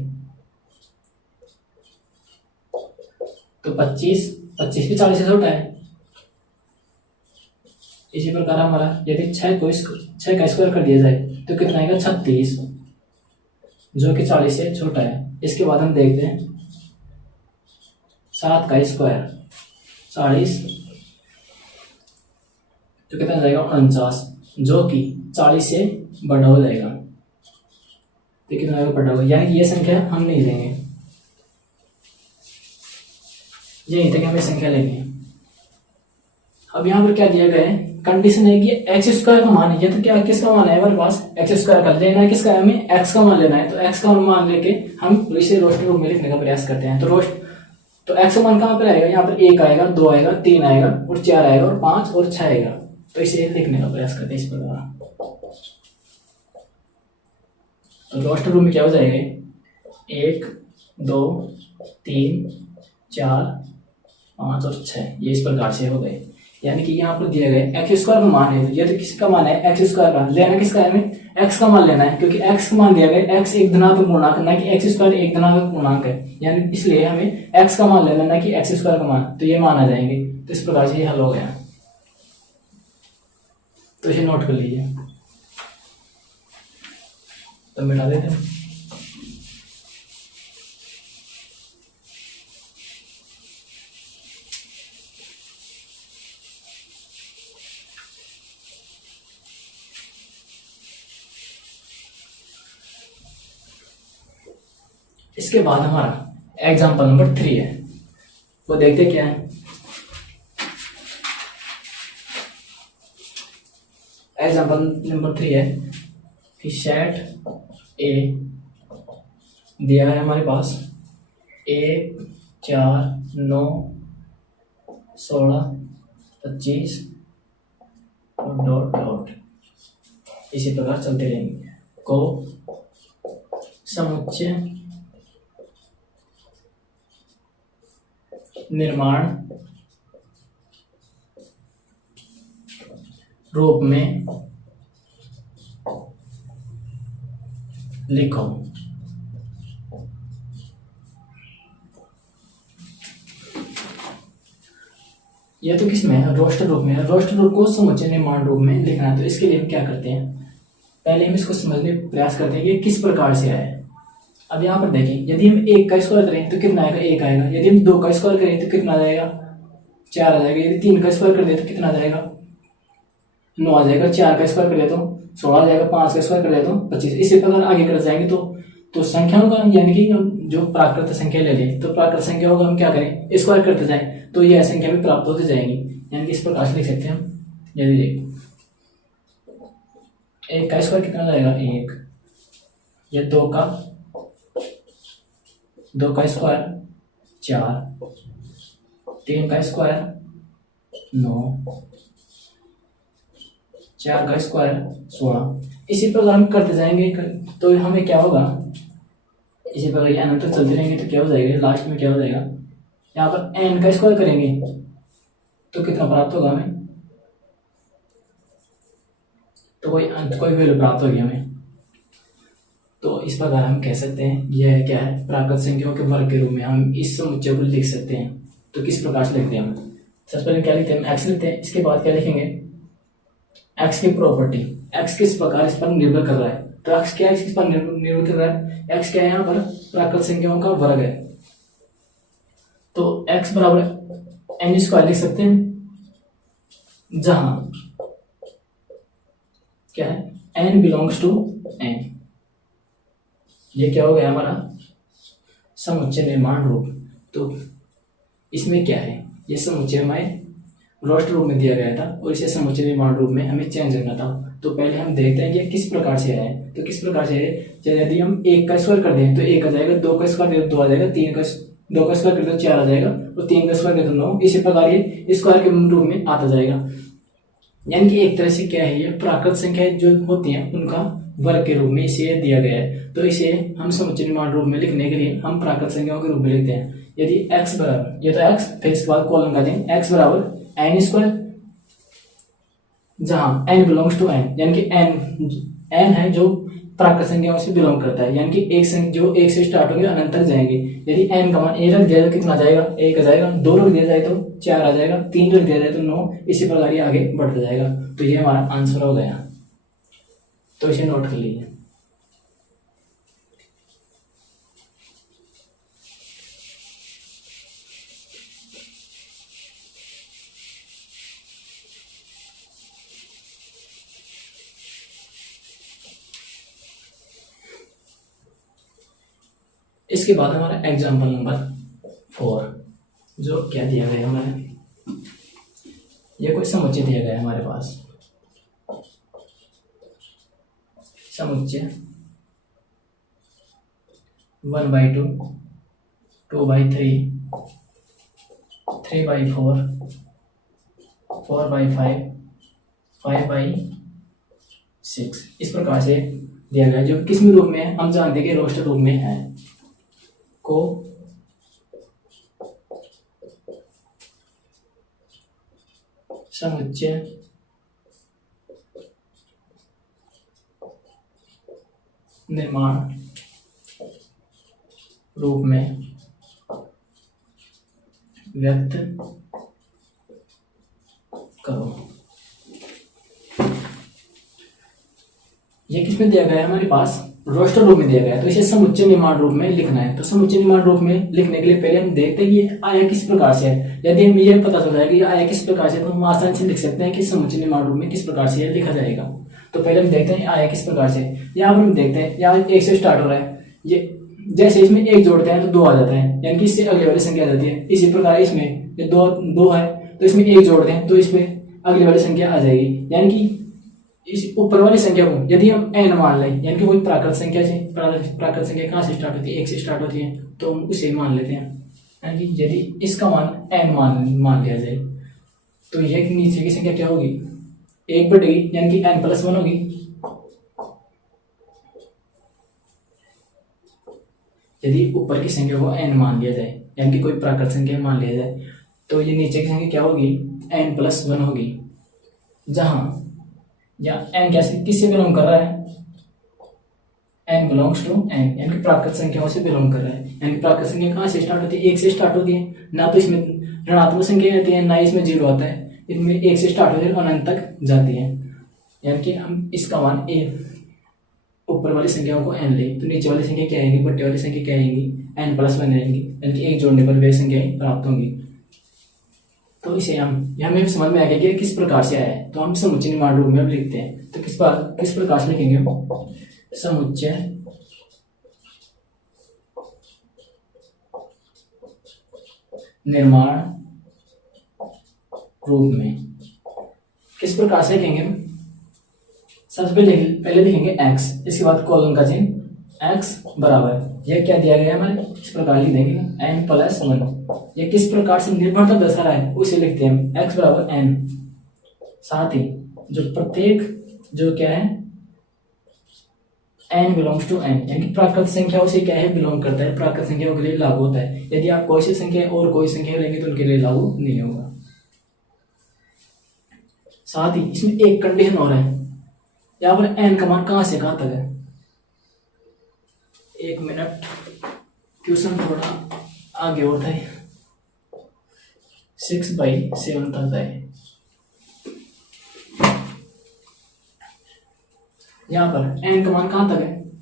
तो 25 भी 40 से छोटा है। इसी प्रकार हमारा यदि 6 का स्क्वायर कर दिया जाए तो कितना आएगा 36 जो कि 40 से छोटा है। इसके बाद हम देखते हैं 7 का स्क्वायर 40 तो कितना जाएगा 49 जो कि 40 से बड़ा हो जाएगा। तो कितना आएगा बड़ा होगा, यानी कि ये संख्या हम नहीं लेंगे, यही तक हमें संख्या लेनी है। अब यहाँ पर क्या दिया गया है, कंडीशन है कि एक्स स्क्वायर का मान है, तो क्या किसका मान है हमारे पास, एक्स स्क्वायर का लेना है, किसका हमें एक्स का मान लेना है। तो एक्स का मान लेके हम इसे रोस्टर रूप में लिखने का प्रयास करते हैं। तो एक्स का मान कहाँ पर आएगा, यहाँ पर 1 आएगा, 2 आएगा, 3 आएगा और 4 आएगा और 5 और 6 आएगा। तो इसे लिखने का प्रयास करते हैं इस प्रकार। तो रोस्टर रूप में क्या हो जाएगा 1 2 3 4 5 और 6, ये इस प्रकार से हो गए। यानी कि यहाँ पर दिया गया एक्स स्क्वायर का मान है, ये तो किसका मान है एक्स स्क्वायर का, लेना किसका है हमें एक्स का मान लेना है, क्योंकि एक्स का मान दिया गया, एक्स एक धनात्मक पूर्णांक ना कि एक्स स्क्वायर एक धनात्मक पूर्णांक है, यानी इसलिए हमें एक्स का मान लेना ना कि एक्स स्क्वायर का मान। तो ये मान आ जाएंगे। तो इस प्रकार से ये हल हो गया। तो इसे नोट कर लीजिए। तो मिटा देते हैं। इसके बाद हमारा एग्जाम्पल नंबर 3 है, वो देखते क्या है। एग्जाम्पल नंबर 3 है कि सेट ए दिया है हमारे पास 1 4 9 16 25 और डॉट डॉट, इसी प्रकार चलते रहेंगे। को समुच्चय निर्माण रूप में लिखो। यह तो किसमें है, रोस्टर रूप में है। रोस्टर रूप को समुच्चय निर्माण रूप में लिखना है। तो इसके लिए हम क्या करते हैं, पहले हम इसको समझने का प्रयास करते हैं कि किस प्रकार से है। अब यहाँ पर देखें, यदि हम 1 का स्क्वायर करें तो कितना आएगा 1 आएगा, यदि हम 2 का स्क्वायर करें तो कितना आ जाएगा 4 आ जाएगा, यदि 3 का स्क्वायर कर दे तो कितना आ जाएगा 9 आ जाएगा, 4 का स्क्वायर कर ले तो 16 आ जाएगा, 5 का स्क्वायर कर ले तो 25। इसी प्रकार आगे कर जाएंगे तो संख्याओं का, यानी कि हम जो प्राकृत संख्या ले लें तो प्राकृत संख्या होगा हम क्या करें स्क्वायर करते जाएं तो यह संख्या भी प्राप्त होती जाएंगी। यानी कि इस प्रकार से लिख सकते हैं हम, यदि 1 का स्क्वायर कितना जाएगा 1, या 2 का स्क्वायर 4, 3 का स्क्वायर 9, 4 का स्क्वायर 16। इसी प्रकार हम करते जाएंगे तो हमें क्या होगा, इसी प्रकार ये अनंत चलते रहेंगे तो क्या हो जाएगा, लास्ट में क्या हो जाएगा, यहाँ पर n का स्क्वायर करेंगे तो कितना प्राप्त होगा हमें, तो कोई वैल्यू प्राप्त होगी हमें। तो इस प्रकार हम कह सकते हैं यह क्या है, प्राकृत संख्याओं के वर्ग के रूप में हम इस समुच्चय को लिख सकते हैं। तो किस प्रकार से लिखते हैं हम, सबसे पहले क्या लिखते हैं, एक्स लिखते हैं। इसके बाद क्या लिखेंगे, एक्स की प्रॉपर्टी, एक्स किस प्रकार इस पर निर्भर कर रहा है। तो एक्स क्या है, किस पर निर्भर कर रहा है, एक्स क्या है यहाँ पर प्राकृत संख्याओं का वर्ग है। तो एक्स बराबर एन स्क्वायर लिख सकते हैं, जहां क्या है एन बिलोंग्स टू एन। ये क्या हो गया हमारा समुच्चय निर्माण रूप। तो इसमें क्या है, ये समुच्चय हमें रोस्टर रूप में दिया गया था और इसे समुच्चय निर्माण रूप में हमें चेंज करना था। तो पहले हम देखते हैं कि किस प्रकार से है। तो किस प्रकार से है, यदि हम 1 का स्क्वायर कर दें तो 1 आ जाएगा, 2 का स्क्वायर कर 2 आ जाएगा, 2 का स्क्वायर कर तो 4 आ जाएगा और 3 का स्क्वायर कर तो 9। इसी प्रकार ये स्क्वायर के रूप में आता जाएगा। यानी कि एक तरह से क्या है, ये प्राकृत संख्या जो होती है उनका वर्ग के रूप में इसे दिया गया है। तो इसे हम समुच्चय निर्माण रूप में लिखने के लिए हम प्राकृत संख्याओं के रूप में लिखते हैं। यदि x बराबर, ये तो x, फिर इसके बाद कॉलम का दें x बराबर एन स्क्वायर, जहां n बिलोंग्स टू n, यानी कि n है जो प्राकृत संख्याओं से बिलोंग करता है, यानी कि एक संख्या जो एक से स्टार्ट होंगे अनंत तक जाएंगे। यदि n का मान 1 रख दिया जाए तो कितना आ जाएगा, 1 आ जाएगा। 2 रख दिया जाए तो 4 आ जाएगा। 3 रख दिया जाए तो 9। इसी प्रकार ये आगे बढ़ता जाएगा। तो ये हमारा आंसर हो गया, तो इसे नोट कर लीजिए। इसके बाद हमारा एग्जाम्पल नंबर 4, जो क्या दिया गया है हमारे, ये कोई समुच्चय दिया गया है हमारे पास। समुच्चय 1/2, 2/3, 3/4, 4/5, 5/6 इस प्रकार से दिया गया है, जो किस रूप में है हम जानते हैं कि रोस्टर रूप में है। को समुच्चय निर्माण रूप में व्यक्त करो। ये किसमें दिया गया है हमारे पास, रोस्टर रूप में दिया गया है। तो इसे समुच्चय निर्माण रूप में लिखना है। तो समुच्चय निर्माण रूप में लिखने के लिए पहले हम देखते हैं कि ये आया किस प्रकार से है। यदि हम ये पता चल जाए कि ये आया किस प्रकार से, तो हम आसानी से लिख सकते हैं कि समुच्चय निर्माण रूप में किस प्रकार से लिखा जाएगा। तो पहले हम देखते हैं आया किस प्रकार से। यहाँ पर हम देखते हैं, यहाँ 1 से स्टार्ट हो रहा है। ये जैसे इसमें 1 जोड़ते हैं तो 2 आ जाता है, यानी कि इससे अगली वाली संख्या आ जाती है। इसी प्रकार इसमें ये 2 है तो इसमें 1 जोड़ते हैं तो इसमें अगली वाली संख्या आ जाएगी। यानी कि इस ऊपर वाली संख्या को यदि हम n मान लें, यानी कि कोई प्राकृत संख्या से, प्राकृत संख्या कहाँ से स्टार्ट होती है, 1 से स्टार्ट होती है, तो हम उसे मान लेते हैं। यानी कि यदि इसका मान n मान लिया जाए तो यह नीचे की संख्या क्या होगी, 1 बढ़ेगी, यानी कि n+1 होगी। यदि ऊपर की संख्या को n मान लिया जाए, यानी कि कोई प्राकृत संख्या मान लिया जाए, तो ये नीचे की संख्या क्या होगी, n+1 होगी। जहां या n कैसे किससे बिलोंग कर रहा है, n बिलोंग्स टू n, यानी कि प्राकृत संख्याओं से बिलोंग कर रहा है। यानी कि प्राकृत संख्या कहाँ से स्टार्ट होती है, 1 से स्टार्ट होती है। ना तो इसमें ऋणात्मक संख्या आती है, ना इसमें 0 आता है। इसमें 1 से स्टार्ट होती है और अनंत तक जाती है। यानी कि हम इसका मान ऊपर वाली संख्याओं को n ले, तो नीचे वाली संख्या क्या आएगी, बट्टे वाली संख्या क्या आएगी, n+1 आएगी। यानी कि 1 जोड़ने पर वे संख्याएं प्राप्त होंगी। तो इसे हमें समझ में आ गया कि किस प्रकार से आया है। तो हम समुच्चय निर्माण रूप में अब लिखते हैं। तो किस प्रकार से लिखेंगे, समुच्चय निर्माण रूप में किस प्रकार से लिखेंगे, सबसे पहले लिखेंगे x, इसके बाद कॉलम का चिन्ह x बराबर, यह क्या दिया गया है हमारे, इस प्रकार लिख देंगे n+1। ये किस प्रकार से निर्भरता दर्शा रहा है उसे लिखते हैं हम, x बराबर n। साथ ही जो प्रत्येक जो क्या है n बिलोंग्स टू n, यानी कि प्राकृत संख्याओं से क्या है बिलोंग करता है, प्राकृत संख्याओं के लिए लागू होता है। यदि आप कोई सी संख्या और कोई संख्या लेंगे तो उनके लिए लागू नहीं होगा। साथ ही इसमें एक कंडीशन और है, यहाँ पर n का मान कहां से कहां तक है। 1 मिनट, क्वेश्चन थोड़ा आगे होता है, 6/7 तक है। यहाँ पर n का मान कहां तक है,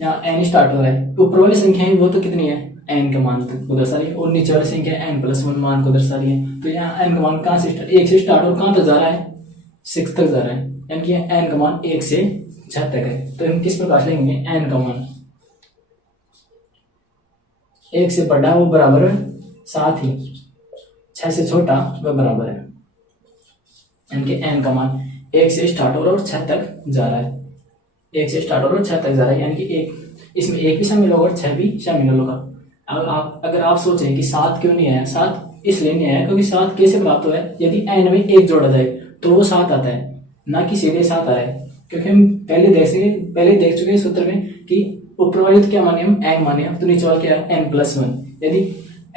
यहाँ n स्टार्ट हो रहा है। ऊपर वाली संख्या है वो तो कितनी है, n का मान को दर्शा रही है, और नीचे वाली संख्या n+1 मान को दर्शा रही है। तो यहाँ n का मान कहां से 1 से स्टार्ट और कहां तक जा रहा है, 6 तक जा रहा है। यानी कि n का मान 1 से 6 तक है। तो हम किस प्रकार से लेंगे, n का मान 1 से बड़ा वो बराबर है, साथ ही 6 से छोटा वह बराबर है। यानी कि n का मान 1 से स्टार्ट हो रहा है और 6 तक जा रहा है। 1 से स्टार्ट हो रहा है और 6 तक जा रहा है, यानी कि इसमें 1 भी शामिल होगा और 6 भी शामिल होगा। अगर आप सोचें कि 7 क्यों नहीं आया, 7 इसलिए नहीं आया क्योंकि 7 कैसे प्राप्त हुआ है, यदि n में 1 जोड़ा जाए तो वो 7 आता है, ना कि सीधे 7 आ रहा है, क्योंकि हम पहले देख चुके हैं सूत्र में कि ऊपर वाले तो क्या माने हम n माने हम, तो नीचे वाला क्या है n+1। यदि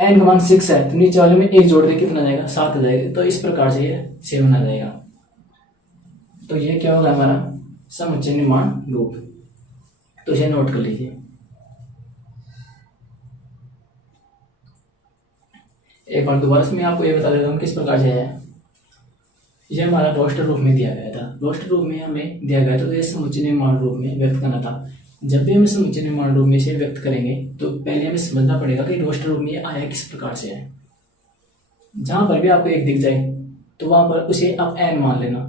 n का मान 6 है तो नीचे वाले में 1 जोड़ दे कितना जाएगा 7 आ जाएगा। तो इस प्रकार से ये 7 आ जाएगा। तो ये क्या होगा हमारा समुच्चय निर्माण रूप। तो इसे नोट कर लीजिए। एक बार दोबारा से मैं आपको ये बता देता हूँ किस प्रकार से है। ये हमारा रोस्टर रूप में दिया गया था। रोस्टर रूप में हमें दिया गया था तो ये समुच्चय निर्माण रूप में व्यक्त करना था। जब भी हम समुच्चय निर्माण रूप में इसे व्यक्त करेंगे तो पहले हमें समझना पड़ेगा कि रोस्टर रूप में ये आया किस प्रकार से है। जहां पर भी आपको 1 दिख जाए तो वहां पर उसे आप n मान लेना,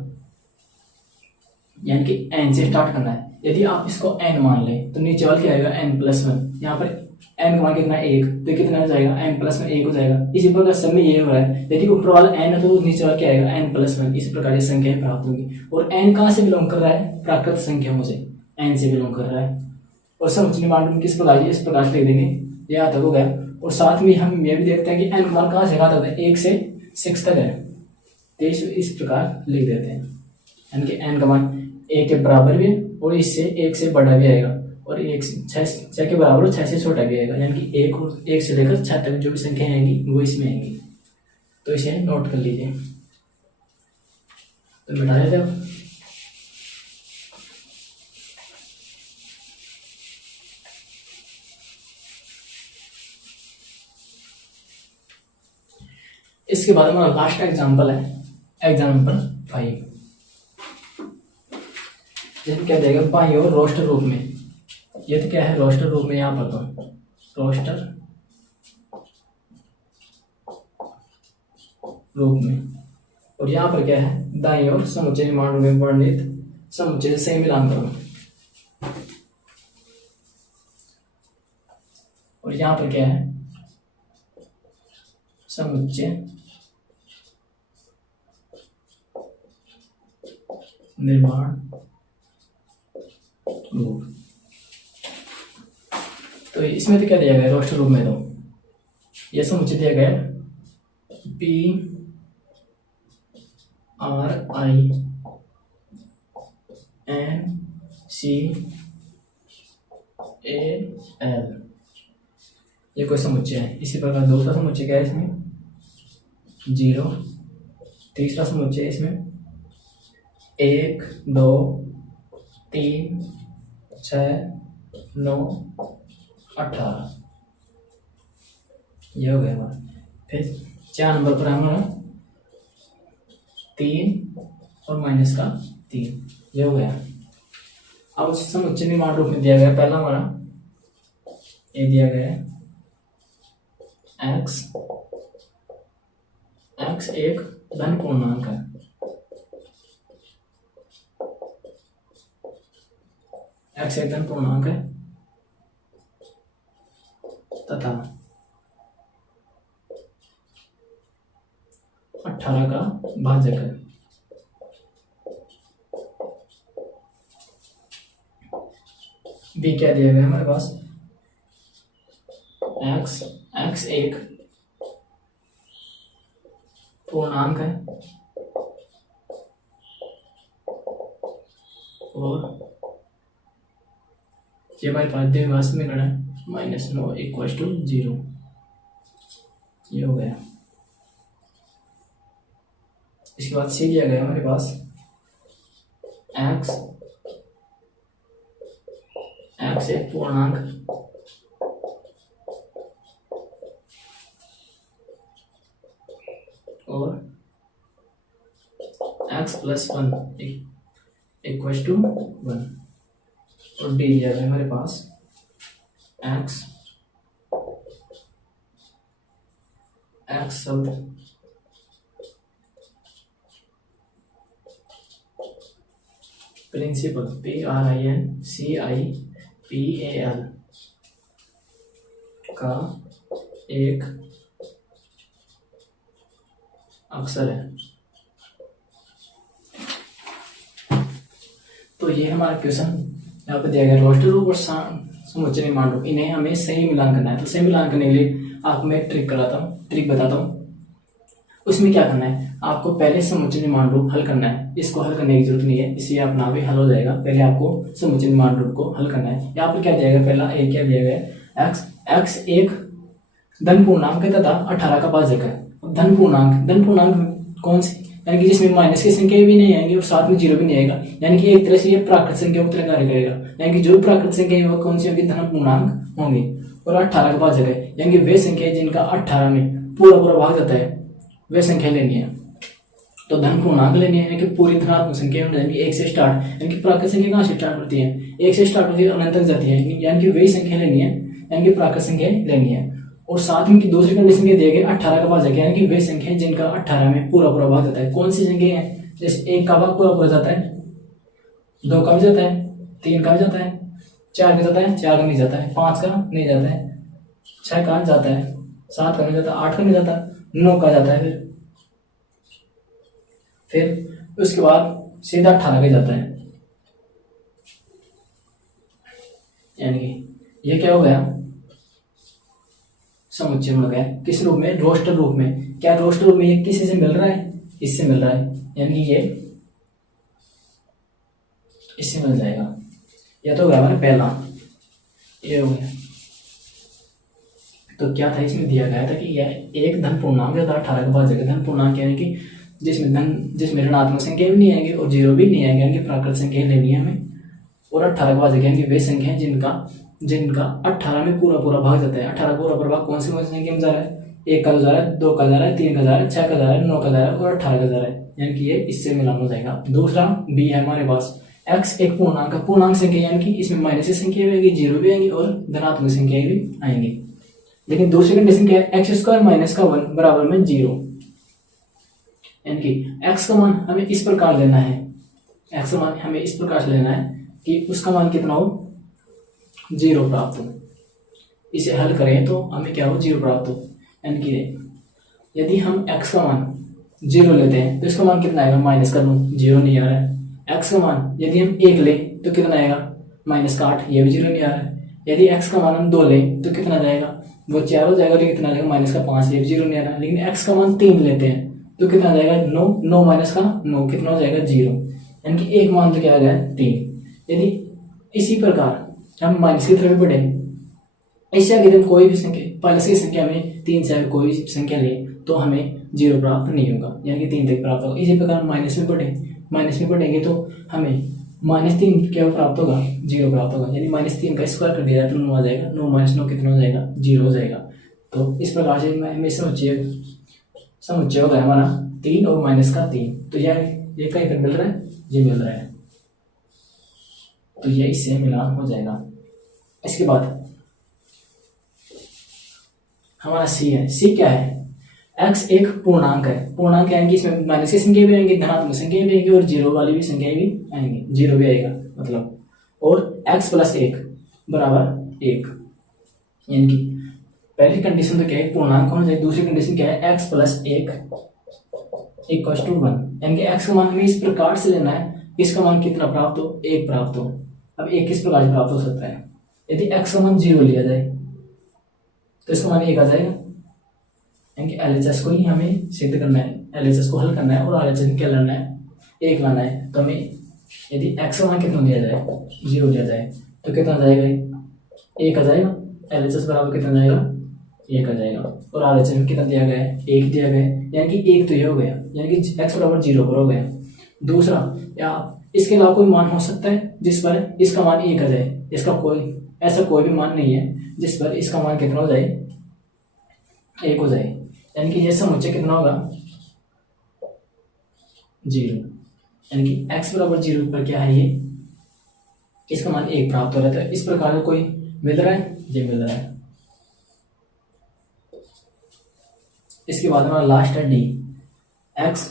यानी कि n से स्टार्ट करना है। यदि आप इसको n मान लें तो नीचे वाला क्या आएगा n+1। यहाँ पर n का मान कितना है 1, तो कितना हो जाएगा n+1 हो जाएगा। इसी प्रकार सब में ये हो रहा है, यदि ऊपर वाला n है तो नीचे वाला क्या आएगा n+1। इस प्रकार ये संख्याएं प्राप्त होंगी। और n कहाँ से बिलोंग कर रहा है, प्राकृत संख्याओं से n से बिलोंग कर रहा है। और समुच्चय निर्माण रूप किस प्रकार इस प्रकार से लिख देंगे, यह तक हो गया। और साथ में हम ये भी देखते हैं कि n का मान कहाँ से कहाँ तक है, 1 से 6 तक है, तो इस प्रकार लिख देते हैं, यानी कि n का मान 1 के बराबर भी है और इससे 1 से बड़ा भी आएगा, और 1 से 6 के बराबर और 6 से छोटा भी आएगा, यानी कि 1 से लेकर 6 तक जो भी संख्याएं आएंगी वो इसमें आएंगी। तो इसे नोट कर लीजिए। तो मिटा देते हैं। इसके बाद हमारा लास्ट एग्जांपल है, एग्जांपल 5। जैसे क्या देगा बाई और रोस्टर रूप में। ये तो क्या है रोस्टर रूप में, यहाँ पर तो रोस्टर रूप में, और यहाँ पर क्या है दाई और समुच्चय निर्माण रूप में वर्णित समुच्चय से मिलान करो। और यहाँ पर क्या है समुच्चय निर्माण रूप। तो इसमें तो क्या दिया गया रोस्टर रूप में, तो यह समुच्चय दिया गया PRIAL, ये कोई समुच्चय है। इसी प्रकार दूसरा समुच्चय क्या है इसमें 0, तीसरा समुच्चय इसमें 1 2 3 6 9 18, ये हो गया हमारा। फिर 4 नंबर पर हमारा 3 और -3, ये हो गया। अब समुच्चय निर्माण रूप में दिया गया पहला हमारा ये दिया गया है x एक धन पूर्णांक है, x एक धन पूर्णांक है तथा 18 का भाजक है। b क्या दिया गया हमारे पास x एक पूर्णांक है और ये हमारे पास द्विघात समीकरण है -9 = 0, ये हो गया। इसके बाद c दिया गया हमारे पास x एक पूर्णांक और x+1 = 1, और d दिया गया हमारे पास x शब्द प्रिंसिपल PRINCIPAL का एक अक्षर है। तो ये हमारा क्वेश्चन यहाँ पे दिया गया रोस्टर रूप और समुच्चय निर्माण रूप, इन्हें हमें सही मिलान करना है। तो सही मिलान करने के लिए आपको मैं ट्रिक बताता हूँ। उसमें क्या करना है, आपको पहले समुच्चय निर्माण रूप हल करना है, इसको हल करने की जरूरत नहीं है, इसलिए अपना भी हल हो जाएगा। पहले आपको समुच्चय निर्माण रूप को हल करना है। यहाँ पर क्या दिया गया, पहला ए क्या दिया गया, एक्स एक धन पूर्णांक है तथा 18 का भाजक है। धन पूर्णांक कौन सी, यानी कि जिसमें माइनस की संख्या भी नहीं आएंगी और साथ में जीरो भी नहीं आएगा, यानी कि एक तरह से ये प्राकृत संख्या की तरह कार्य करेगा। यानी कि जो प्राकृत संख्या वो कौन सी होगी, धन पूर्णांक होंगी। और 18 का भाजक है, यानी कि वे संख्या जिनका 18 में पूरा भाग जाता है वे संख्या लेनी है। तो धन पूर्णांक लेनी है, यानी कि पूरी धनात्मक संख्या में जाएंगी, एक से स्टार्ट, यानी कि प्राकृत संख्या कहाँ से स्टार्ट होती है, एक से स्टार्ट होती है अनंत तक जाती है, यानी कि वही संख्या लेनी है, यानी कि प्राकृत संख्या लेनी है। और साथ में की दूसरी कंडीशन क्या दिया गया, 18 का भाजक, यानी कि वे संख्या जिनका 18 में पूरा भाग जाता है। कौन सी संख्या है, जैसे एक का भाग पूरा जाता है, 2 का भी जाता है, 3 का भी जाता है, 4 का जाता है, 4 का नहीं जाता है, 5 का नहीं जाता है, 6 का जाता है, 7 का नहीं जाता, 8 का नहीं जाता, 9 का जाता है, फिर उसके बाद सीधा 18 का जाता है। यानी कि ये क्या हो गया, समुच्चय मिल गया। किस रूप में, रोस्टर रूप में। क्या रोस्टर रूप में ये किसी से मिल रहा है, इससे मिल रहा है, यानी कि ये इससे मिल जाएगा। यह तो हो गया हमारा पहला, ये हो गया। तो क्या था, इसमें दिया गया था कि यह एक धन पूर्णांक था 18 का भाजक। धन पूर्णांक यानी कि जिसमें ऋणात्मक संख्या भी नहीं आएगी और जीरो भी नहीं आएगी, यानी कि प्राकृत संख्या लेनी है हमें। और 18 का भाजक यानी कि वे संख्या जिनका 18 में पूरा भाग जाता है। 18 पूरा भाग कौन सी संख्या में जा रहा है, 1 का जा रहा है, 2 का जा रहा है, 3 का जा रहा है, 6 का जा रहा है, 9 का जा रहा है और 18 का जा रहा है, यानी कि ये इससे मिलान हो जाएगा। दूसरा बी है हमारे पास, एक्स एक पूर्णांक संख्या, यानी कि इसमें माइनस की संख्या भी आएगी, जीरो भी आएंगी और धनात्मक संख्या भी आएंगी। लेकिन दूसरी कंडीशन क्या है, एक्स स्क्वायर माइनस का 1 बराबर में 0, यानी कि एक्स का मान हमें इस प्रकार लेना है, एक्स का मान हमें इस प्रकार से लेना है कि उसका मान कितना हो, 0 प्राप्त हो। इसे हल करें तो हमें क्या हो, 0 प्राप्त हो। यानी कि यदि हम x का मान 0 लेते हैं तो इसका मान कितना आएगा, माइनस का 2, 0 नहीं आ रहा है। x का मान यदि हम 1 लें तो कितना आएगा, माइनस का 8, ये भी 0 नहीं आ रहा है। यदि x का मान हम 2 लें तो कितना जाएगा, वो 4 हो जाएगा, लेकिन कितना आएगा, माइनस का 5, ये भी 0 नहीं आ रहा है। लेकिन x का मान 3 लेते हैं तो कितना जाएगा, 9 माइनस का 9 कितना हो जाएगा, 0, यानी कि एक मान तो क्या आ गया, 3। यदि इसी प्रकार हम माइनस की तरफ बढ़े, इससे आगे हम कोई भी संख्या, प्लस की संख्या में 3 से कोई भी संख्या ले तो हमें 0 प्राप्त नहीं होगा, यानी कि 3 तक प्राप्त होगा। इसी प्रकार माइनस में बढ़ेंगे तो हमें -3 क्या प्राप्त होगा, 0 प्राप्त होगा। यानी -3 का स्क्वायर कर दिया जाए तो 9 आ जाएगा, 9 - 9 कितना हो जाएगा, 0 हो जाएगा। तो इस प्रकार से हमें समुच्चय हो गया हमारा 3 और -3। तो ये कहीं पर मिल रहा है, ये मिल रहा है, तो ये इससे मिलान हो जाएगा। इसके बाद हमारा सी है। सी क्या है, x एक पूर्णांक है, पूर्णांक यानी कि इसमें माइनस की संख्या भी आएंगी, धनात्मक संख्या भी आएंगी और जीरो वाली भी संख्या भी आएंगी, 0 भी आएगा मतलब। और x + 1 = 1, यानी कि पहली कंडीशन तो क्या है, पूर्णांक होना चाहिए। दूसरी कंडीशन क्या है, x + 1 = 1, यानी कि x का मान हमें इस प्रकार से लेना है, इसका मान कितना प्राप्त हो, 1 प्राप्त हो। अब 1 किस प्रकार से प्राप्त हो सकता है, यदि x का मान 0 लिया जाए तो इसका मान 1 आ जाएगा, यानी कि LHS को ही हमें सिद्ध करना है, LHS को हल करना है और RHS में क्या लाना है, 1 लाना है। तो हमें यदि x का मान कितना लिया जाए, 0 लिया जाए तो कितना आ जाएगा, 1 आ जाएगा। LHS बराबर कितना जाएगा, 1 आ जाएगा। और RHS में कितना दिया गया है, 1 दिया गया है, यानी कि 1 तो ये हो गया, यानी कि x = 0 पर हो गया। दूसरा, या इसके अलावा कोई मान हो सकता है जिस पर इसका मान 1 आ जाए, इसका ऐसा कोई भी मान नहीं है जिस पर इसका मान कितना हो जाए, 1 हो जाए, यानी कि ये समुच्चय कितना होगा, 0, यानी कि x = 0 पर क्या है, ये इसका मान 1 प्राप्त हो रहा है। तो इस प्रकार का कोई मिल रहा है, ये मिल रहा है। इसके बाद हमारा लास्ट है डी। x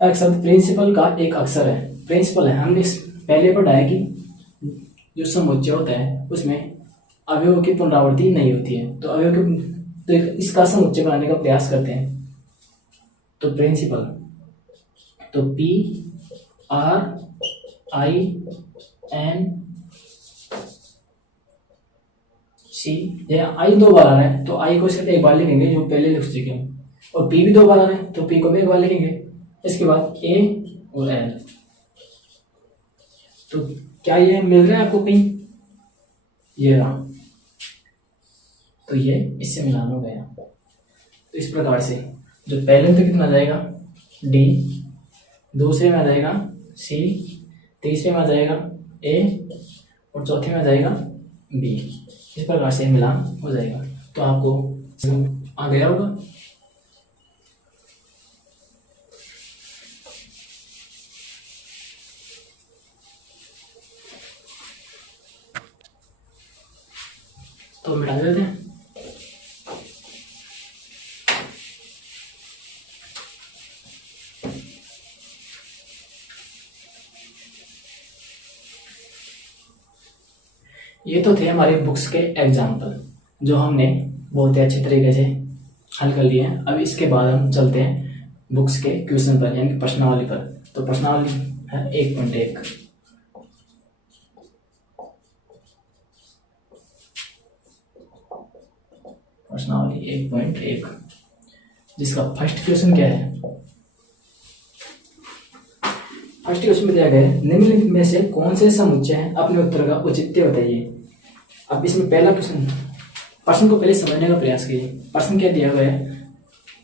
शब्द प्रिंसिपल का एक अक्षर है, प्रिंसिपल है। हमने पहले पढ़ा है कि जो समुच्चय होता है उसमें अवयवों की पुनरावृत्ति नहीं होती है, तो तो इसका समुच्चय बनाने का प्रयास करते हैं। तो प्रिंसिपल, तो PRINC, ये आई 2 बार आ रहा है तो आई को सिर्फ एक बार लिखेंगे जो पहले लिख चुके हैं। और पी भी 2 बार आ रहे हैं तो पी को भी एक बार लिखेंगे। इसके बाद ए और एल। तो क्या ये मिल रहा है आपको कहीं? ये रहा, तो ये इससे मिलान हो गया। तो इस प्रकार से जो पहले में तो कितना आ जाएगा डी, दूसरे में आ जाएगा सी, तीसरे में आ जाएगा ए और चौथे में आ जाएगा बी। इस प्रकार से मिलान हो जाएगा। तो आपको आ गया होगा। तो मिटा देते हैं। ये तो थे हमारे बुक्स के एग्जाम्पल जो हमने बहुत ही अच्छे तरीके से हल कर लिए हैं। अब इसके बाद हम चलते हैं बुक्स के क्वेश्चन पर, यानी प्रश्नावली पर। तो प्रश्नावली है 1.1। प्रश्नावली 1.1 जिसका फर्स्ट क्वेश्चन क्या है? फर्स्ट क्वेश्चन में दिया गया है निम्नलिखित में से कौन से समुच्चय हैं, अपने उत्तर का औचित्य बताइए। अब इसमें पहला क्वेश्चन, प्रश्न को पहले समझने का प्रयास कीजिए। प्रश्न क्या दिया गया है?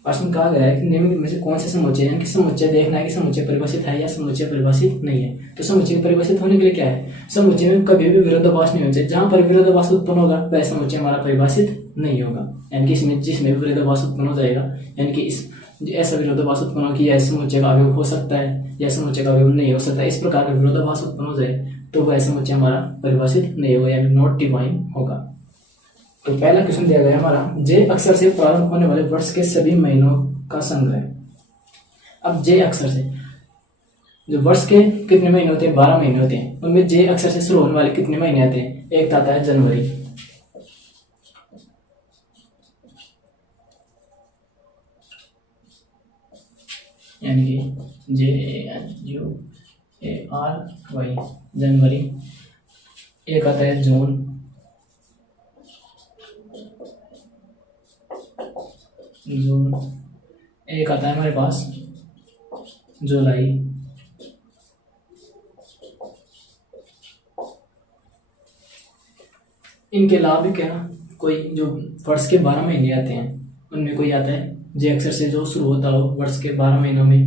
प्रश्न कहा गया है कि निम्नलिखित में से कौन से समुच्चय हैं, कि समुच्चय देखना है कि समुच्चय परिभाषित है या समुच्चय परिभाषित नहीं है। तो समुच्चय परिभाषित होने के लिए क्या है? समुच्चय में कभी भी विरोधाभास नहीं होना चाहिए। जहां पर विरोधाभास उत्पन्न होगा वह समुच्चय हमारा परिभाषित नहीं होगा। यानी कि इसमें जिसमें विरोधाभास उत्पन्न हो जाएगा, यानी कि इस ऐसा विरोधाभास उत्पन्न हो कि यह समुच्चय का अवयव हो सकता है या समुच्चय का अवयव नहीं हो सकता, इस प्रकार का विरोधाभास उत्पन्न हो जाए तो वह समुच्चय हमारा परिभाषित नहीं होगा, यानी नॉट डिफाइन होगा। तो पहला क्वेश्चन दिया गया हमारा जे अक्षर से प्रारंभ होने वाले वर्ष के सभी महीनों का संग्रह। अब जे अक्षर से जो वर्ष के कितने महीने होते हैं? 12 महीने होते हैं। उनमें जे अक्षर से शुरू होने वाले कितने महीने आते हैं? एक आता है जनवरी, यानी कि JANUARY जनवरी। एक आता है जून, एक आता है हमारे पास जुलाई, इनके अलावा भी क्या कोई जो वर्ष के 12 महीने आते हैं उनमें कोई आता है जे अक्षर से जो शुरू होता हो वर्ष के 12 महीनों में।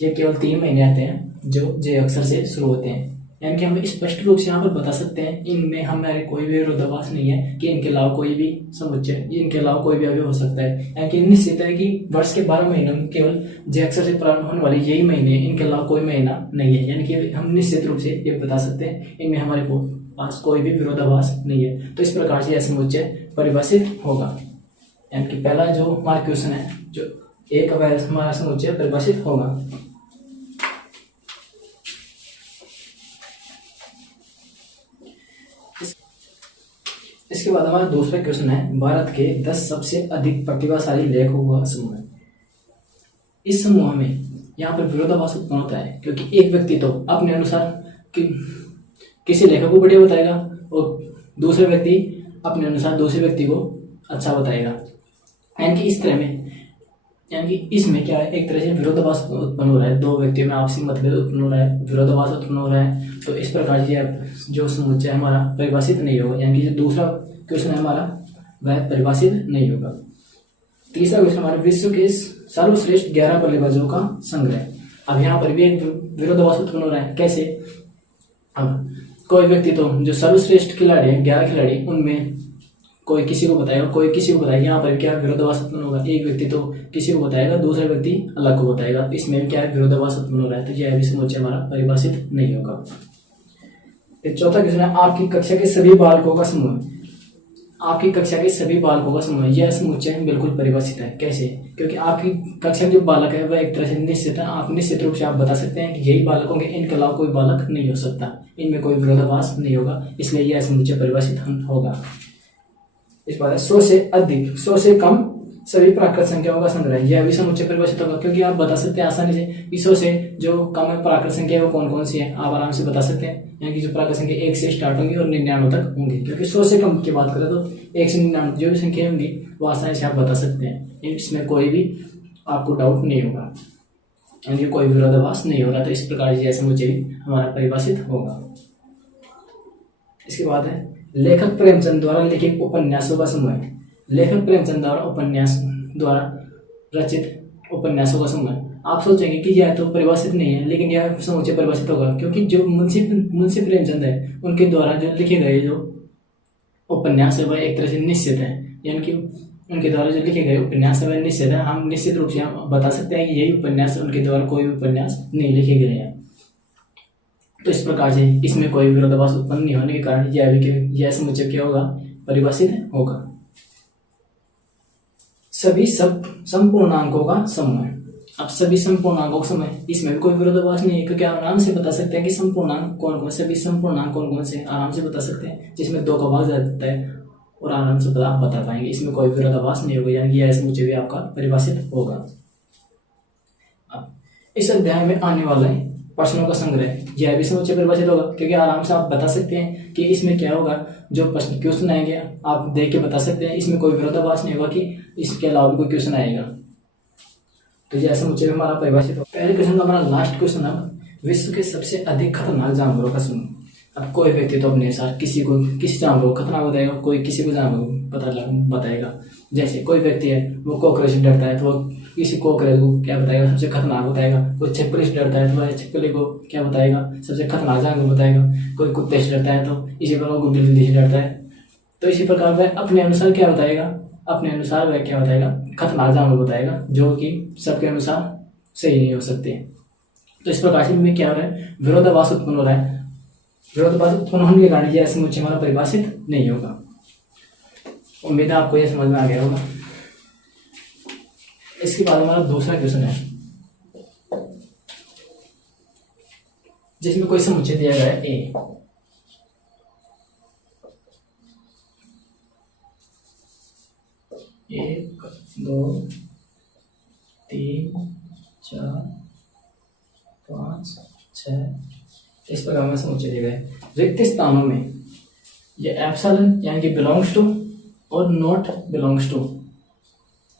ये केवल 3 महीने आते हैं जो जे अक्षर से शुरू होते हैं। यानी कि हम स्पष्ट रूप से यहाँ पर बता सकते हैं इनमें हमारे कोई भी विरोधाभास नहीं है कि इनके अलावा कोई भी समुच्चय, इनके अलावा कोई भी अवयव हो सकता है। यानी कि निश्चित है कि वर्ष के 12 महीनों में केवल जे अक्षर से प्रारंभ होने वाले यही महीने, इनके अलावा कोई महीना नहीं है। यानी कि हम निश्चित रूप से ये बता सकते हैं इनमें हमारे पास कोई भी विरोधाभास नहीं है। तो इस प्रकार से यह समुच्चय परिभाषित होगा। यानी कि पहला जो हमारा क्वेश्चन है, जो एक अवयव हमारा समुच्चय परिभाषित होगा। इसके बाद हमारा दूसरा क्वेश्चन है भारत के 10 सबसे अधिक प्रतिभाशाली लेखकों का समूह है। इस समूह में यहाँ पर विरोधाभास उत्पन्न होता है क्योंकि एक व्यक्ति तो अपने अनुसार किसी लेखक को बढ़िया बताएगा और दूसरे व्यक्ति अपने अनुसार दूसरे व्यक्ति को अच्छा बताएगा। यानी कि इस तरह में, यानी कि इसमें क्या है, एक तरह से विरोधाभास उत्पन्न हो रहा है, दो व्यक्तियों में आपसी मतभेद उत्पन्न हो रहा है, विरोधाभास उत्पन्न हो रहा है। तो इस प्रकार से जो समुच्चय हमारा परिभाषित नहीं होगा। यानी कि जो दूसरा क्वेश्चन है हमारा वह परिभाषित नहीं होगा। तीसरा क्वेश्चन हमारा विश्व के सर्वश्रेष्ठ 11 बल्लेबाजों का संग्रह। अब यहाँ पर भी एक विरोधाभास उत्पन्न हो रहा है। कैसे? अब कोई व्यक्ति तो जो सर्वश्रेष्ठ खिलाड़ी है 11 खिलाड़ी, उनमें कोई किसी को बताएगा, कोई किसी को बताएगा। यहाँ पर क्या विरोधाभास उत्पन्न होगा? एक व्यक्ति तो किसी को बताएगा, दूसरा व्यक्ति अलग को बताएगा। इसमें क्या है, विरोधाभास उत्पन्न हो रहा है। तो यह भी समुच्चय हमारा परिभाषित नहीं होगा। फिर चौथा क्वेश्चन है आपकी कक्षा के सभी बालकों का समूह। आपकी कक्षा के सभी बालकों का समूह, यह समुच्चय बिल्कुल परिभाषित है। कैसे? क्योंकि आपकी कक्षा के जो बालक है वह एक तरह से निश्चित है। आप निश्चित रूप से आप बता सकते हैं कि यही बालक होंगे, इनके अलावा कोई बालक नहीं हो सकता, इनमें कोई विरोधाभास नहीं होगा, इसलिए यह समुच्चय परिभाषित होगा। इस बात 100 से अधिक, 100 से कम सभी प्राकृत संख्याओं का संग्रह, यह भी समुच्चय परिभाषित होगा, क्योंकि आप बता सकते हैं आसानी से इसो से जो कम प्राकृत संख्या है वो कौन कौन सी है, आप आराम से बता सकते हैं। यानी कि जो प्राकृत संख्या 1 से स्टार्ट होंगी और 99 तक होंगी, क्योंकि 100 से कम की बात करें तो 1 से 99 जो भी संख्या होंगी वो आसानी से आप बता सकते हैं, इसमें कोई भी आपको डाउट नहीं होगा, यानी कि कोई विरोधाभास नहीं होगा। तो इस प्रकार से समुच्चय भी हमारा परिभाषित होगा। इसके बाद है लेखक प्रेमचंद द्वारा लिखित उपन्यासों का समूह। लेखक प्रेमचंद द्वारा रचित उपन्यासों का समूह। आप सोचेंगे कि यह तो परिभाषित नहीं है, लेकिन यह समुच्चय परिभाषित होगा, क्योंकि जो मुंशी प्रेमचंद है उनके द्वारा जो लिखे गए जो उपन्यास है वह एक तरह से निश्चित है, यानी कि उनके द्वारा जो लिखे गए उपन्यास है वह निश्चित है। हम निश्चित रूप से हम बता सकते हैं कि यही उपन्यास, उनके द्वारा कोई भी उपन्यास नहीं लिखे गए हैं। तो इस प्रकार से इसमें कोई विरोधाभास उत्पन्न नहीं होने के कारण यह समुच्चय क्या होगा, परिभाषित होगा। सभी संपूर्णांकों का समूह। अब सभी संपूर्णांकों का समूह, इसमें भी कोई विरोधाभास नहीं है, क्योंकि आप आराम से बता सकते हैं कि संपूर्णांक कौन कौन, सभी संपूर्णांक कौन कौन से आराम से बता सकते हैं, जिसमें 2 का भाग जाता है और आराम से आप बता पाएंगे, इसमें कोई विरोधाभास नहीं होगा, यानी कि यह समुच्चय भी आपका परिभाषित होगा। अब इस अध्याय में आने वाले प्रश्नों का संग्रह, यह भी समुच्चय परिभाषित होगा, क्योंकि आराम से आप बता सकते हैं कि इसमें क्या होगा, जो प्रश्न क्वेश्चन आएंगे आप देख के बता सकते हैं, इसमें कोई विरोधाभास नहीं होगा कि इसके अलावा भी कोई क्वेश्चन आएगा। तो यह समुच्चय हमारा परिभाषित होगा। पहले क्वेश्चन का हमारा लास्ट क्वेश्चन है, विश्व के सबसे अधिक खतरनाक जानवरों का समूह। अब कोई व्यक्ति तो अपने अनुसार किसी जानवर को खतरनाक बताएगा, कोई किसी को जानवर को बताएगा। जैसे कोई व्यक्ति है वो कॉकरोच से डरता है तो वो किसी कॉकरोच को क्या बताएगा, सबसे खतरनाक बताएगा। कोई छिपकली से डरता है तो वह छिपकली को क्या बताएगा, सबसे खतरनाक जानवर बताएगा। कोई कुत्ते से डरता है तो इसी प्रकार वो बिल्ली से डरता है। तो इसी प्रकार वह अपने अनुसार क्या बताएगा, अपने अनुसार वह क्या बताएगा, खतरनाक जानवर बताएगा, जो कि सबके अनुसार सही नहीं हो सकते। तो इस प्रकार से में क्या हो रहा है, विरोधाभास उत्पन्न हो रहा है। विरोधाभास उत्पन्न होने के कारण यह समुच्चय हमारा परिभाषित नहीं होगा। उम्मीद है आपको यह समझ में आ गया होगा। इसके बाद हमारा दूसरा क्वेश्चन है, जिसमें कोई समुच्चय दिया गया है ए। 1 2 3 4 5 6 इस प्रकार में समुच्चय दिया गया है। रिक्त स्थानों में ये एप्सिलॉन यानी कि बिलोंग्स टू और नॉट बिलोंग्स टू,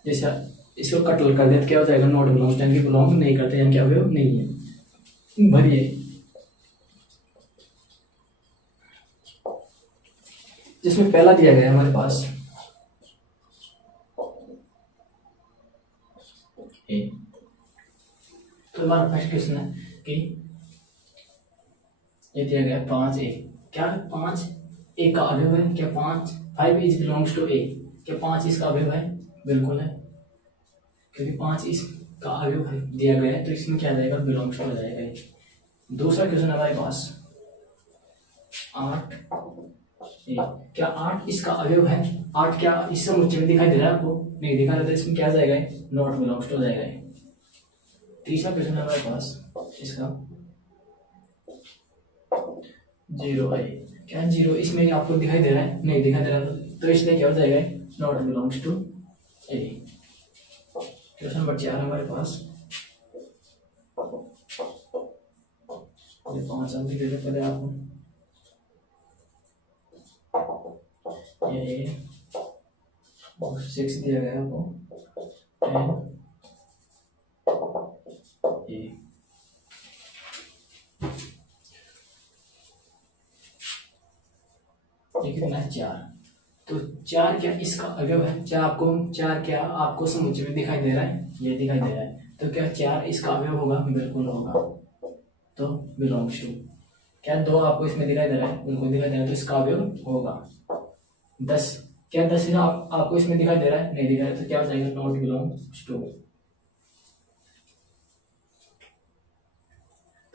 जैसे इसको कटल कर दे तो क्या हो जाएगा, नॉट बिलोंग्स यानी कि बिलोंग नहीं करते, यानी कि अवयव नहीं है। भरिए जिसमें पहला दिया गया है हमारे पास ए। तो हमारा फर्स्ट क्वेश्चन है कि ये दिया गया 5 ए, क्या 5 ए का अवयव है, क्या 5 इज बिलोंग्स टू ए, क्या 5 इसका अवयव है, बिल्कुल है, क्योंकि 5 इसका अवयव है दिया गया है, तो इसमें क्या जाएगा, बिलोंग्स टू हो जाएगा। दूसरा क्वेश्चन हमारे पास 8 ए, क्या 8 इसका अवयव है, 8 क्या इस समुच्चय में दिखाई दे रहा है आपको, नहीं दिखा रहा, तो इसमें क्या जाएगा, नॉट बिलोंग्स टू हो जाएगा। तीसरा क्वेश्चन है हमारे पास इसका 0 है, क्या 0 इसमें आपको दिखाई दे रहा है, नहीं दिखाई दे रहा, तो इसलिए क्या हो जाएगा, not belongs to A. Question number 4 हमारे पास, ये 5 हम भी दे दे पहले आपको, ये और 6 दिया गया आपको, 10 ये कितना है 4, तो 4 क्या इसका अवयव है, 4 क्या आपको समुच्चय में दिखाई दे रहा है, ये दिखाई दे रहा है, तो क्या 4 इसका अवयव होगा, बिल्कुल होगा, तो बिलोंग्स टू। क्या 2 आपको इसमें दिखाई दे रहा है, उनको दिखाई दे रहा है, तो इसका अवयव होगा। 10 क्या 10 आपको इसमें दिखाई दे रहा है, नहीं दिखाई, तो क्या हो जाएगा, नॉट बिलोंग्स टू।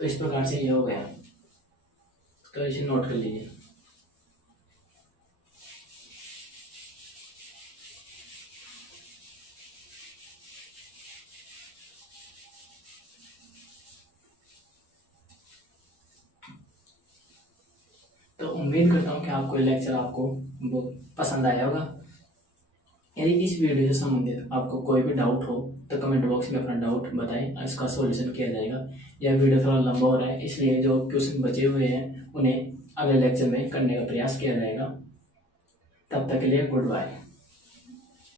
तो इस प्रकार से ये हो गया, तो इसे नोट कर लीजिए। तो उम्मीद करता हूँ कि आपको लेक्चर आपको बहुत पसंद आया होगा। यदि इस वीडियो से संबंधित आपको कोई भी डाउट हो तो कमेंट बॉक्स में अपना डाउट बताएं, इसका सॉल्यूशन किया जाएगा। यह वीडियो थोड़ा लंबा हो रहा है, इसलिए जो क्वेश्चन बचे हुए हैं उन्हें अगले लेक्चर में करने का प्रयास किया जाएगा। तब तक के लिए गुड बाय।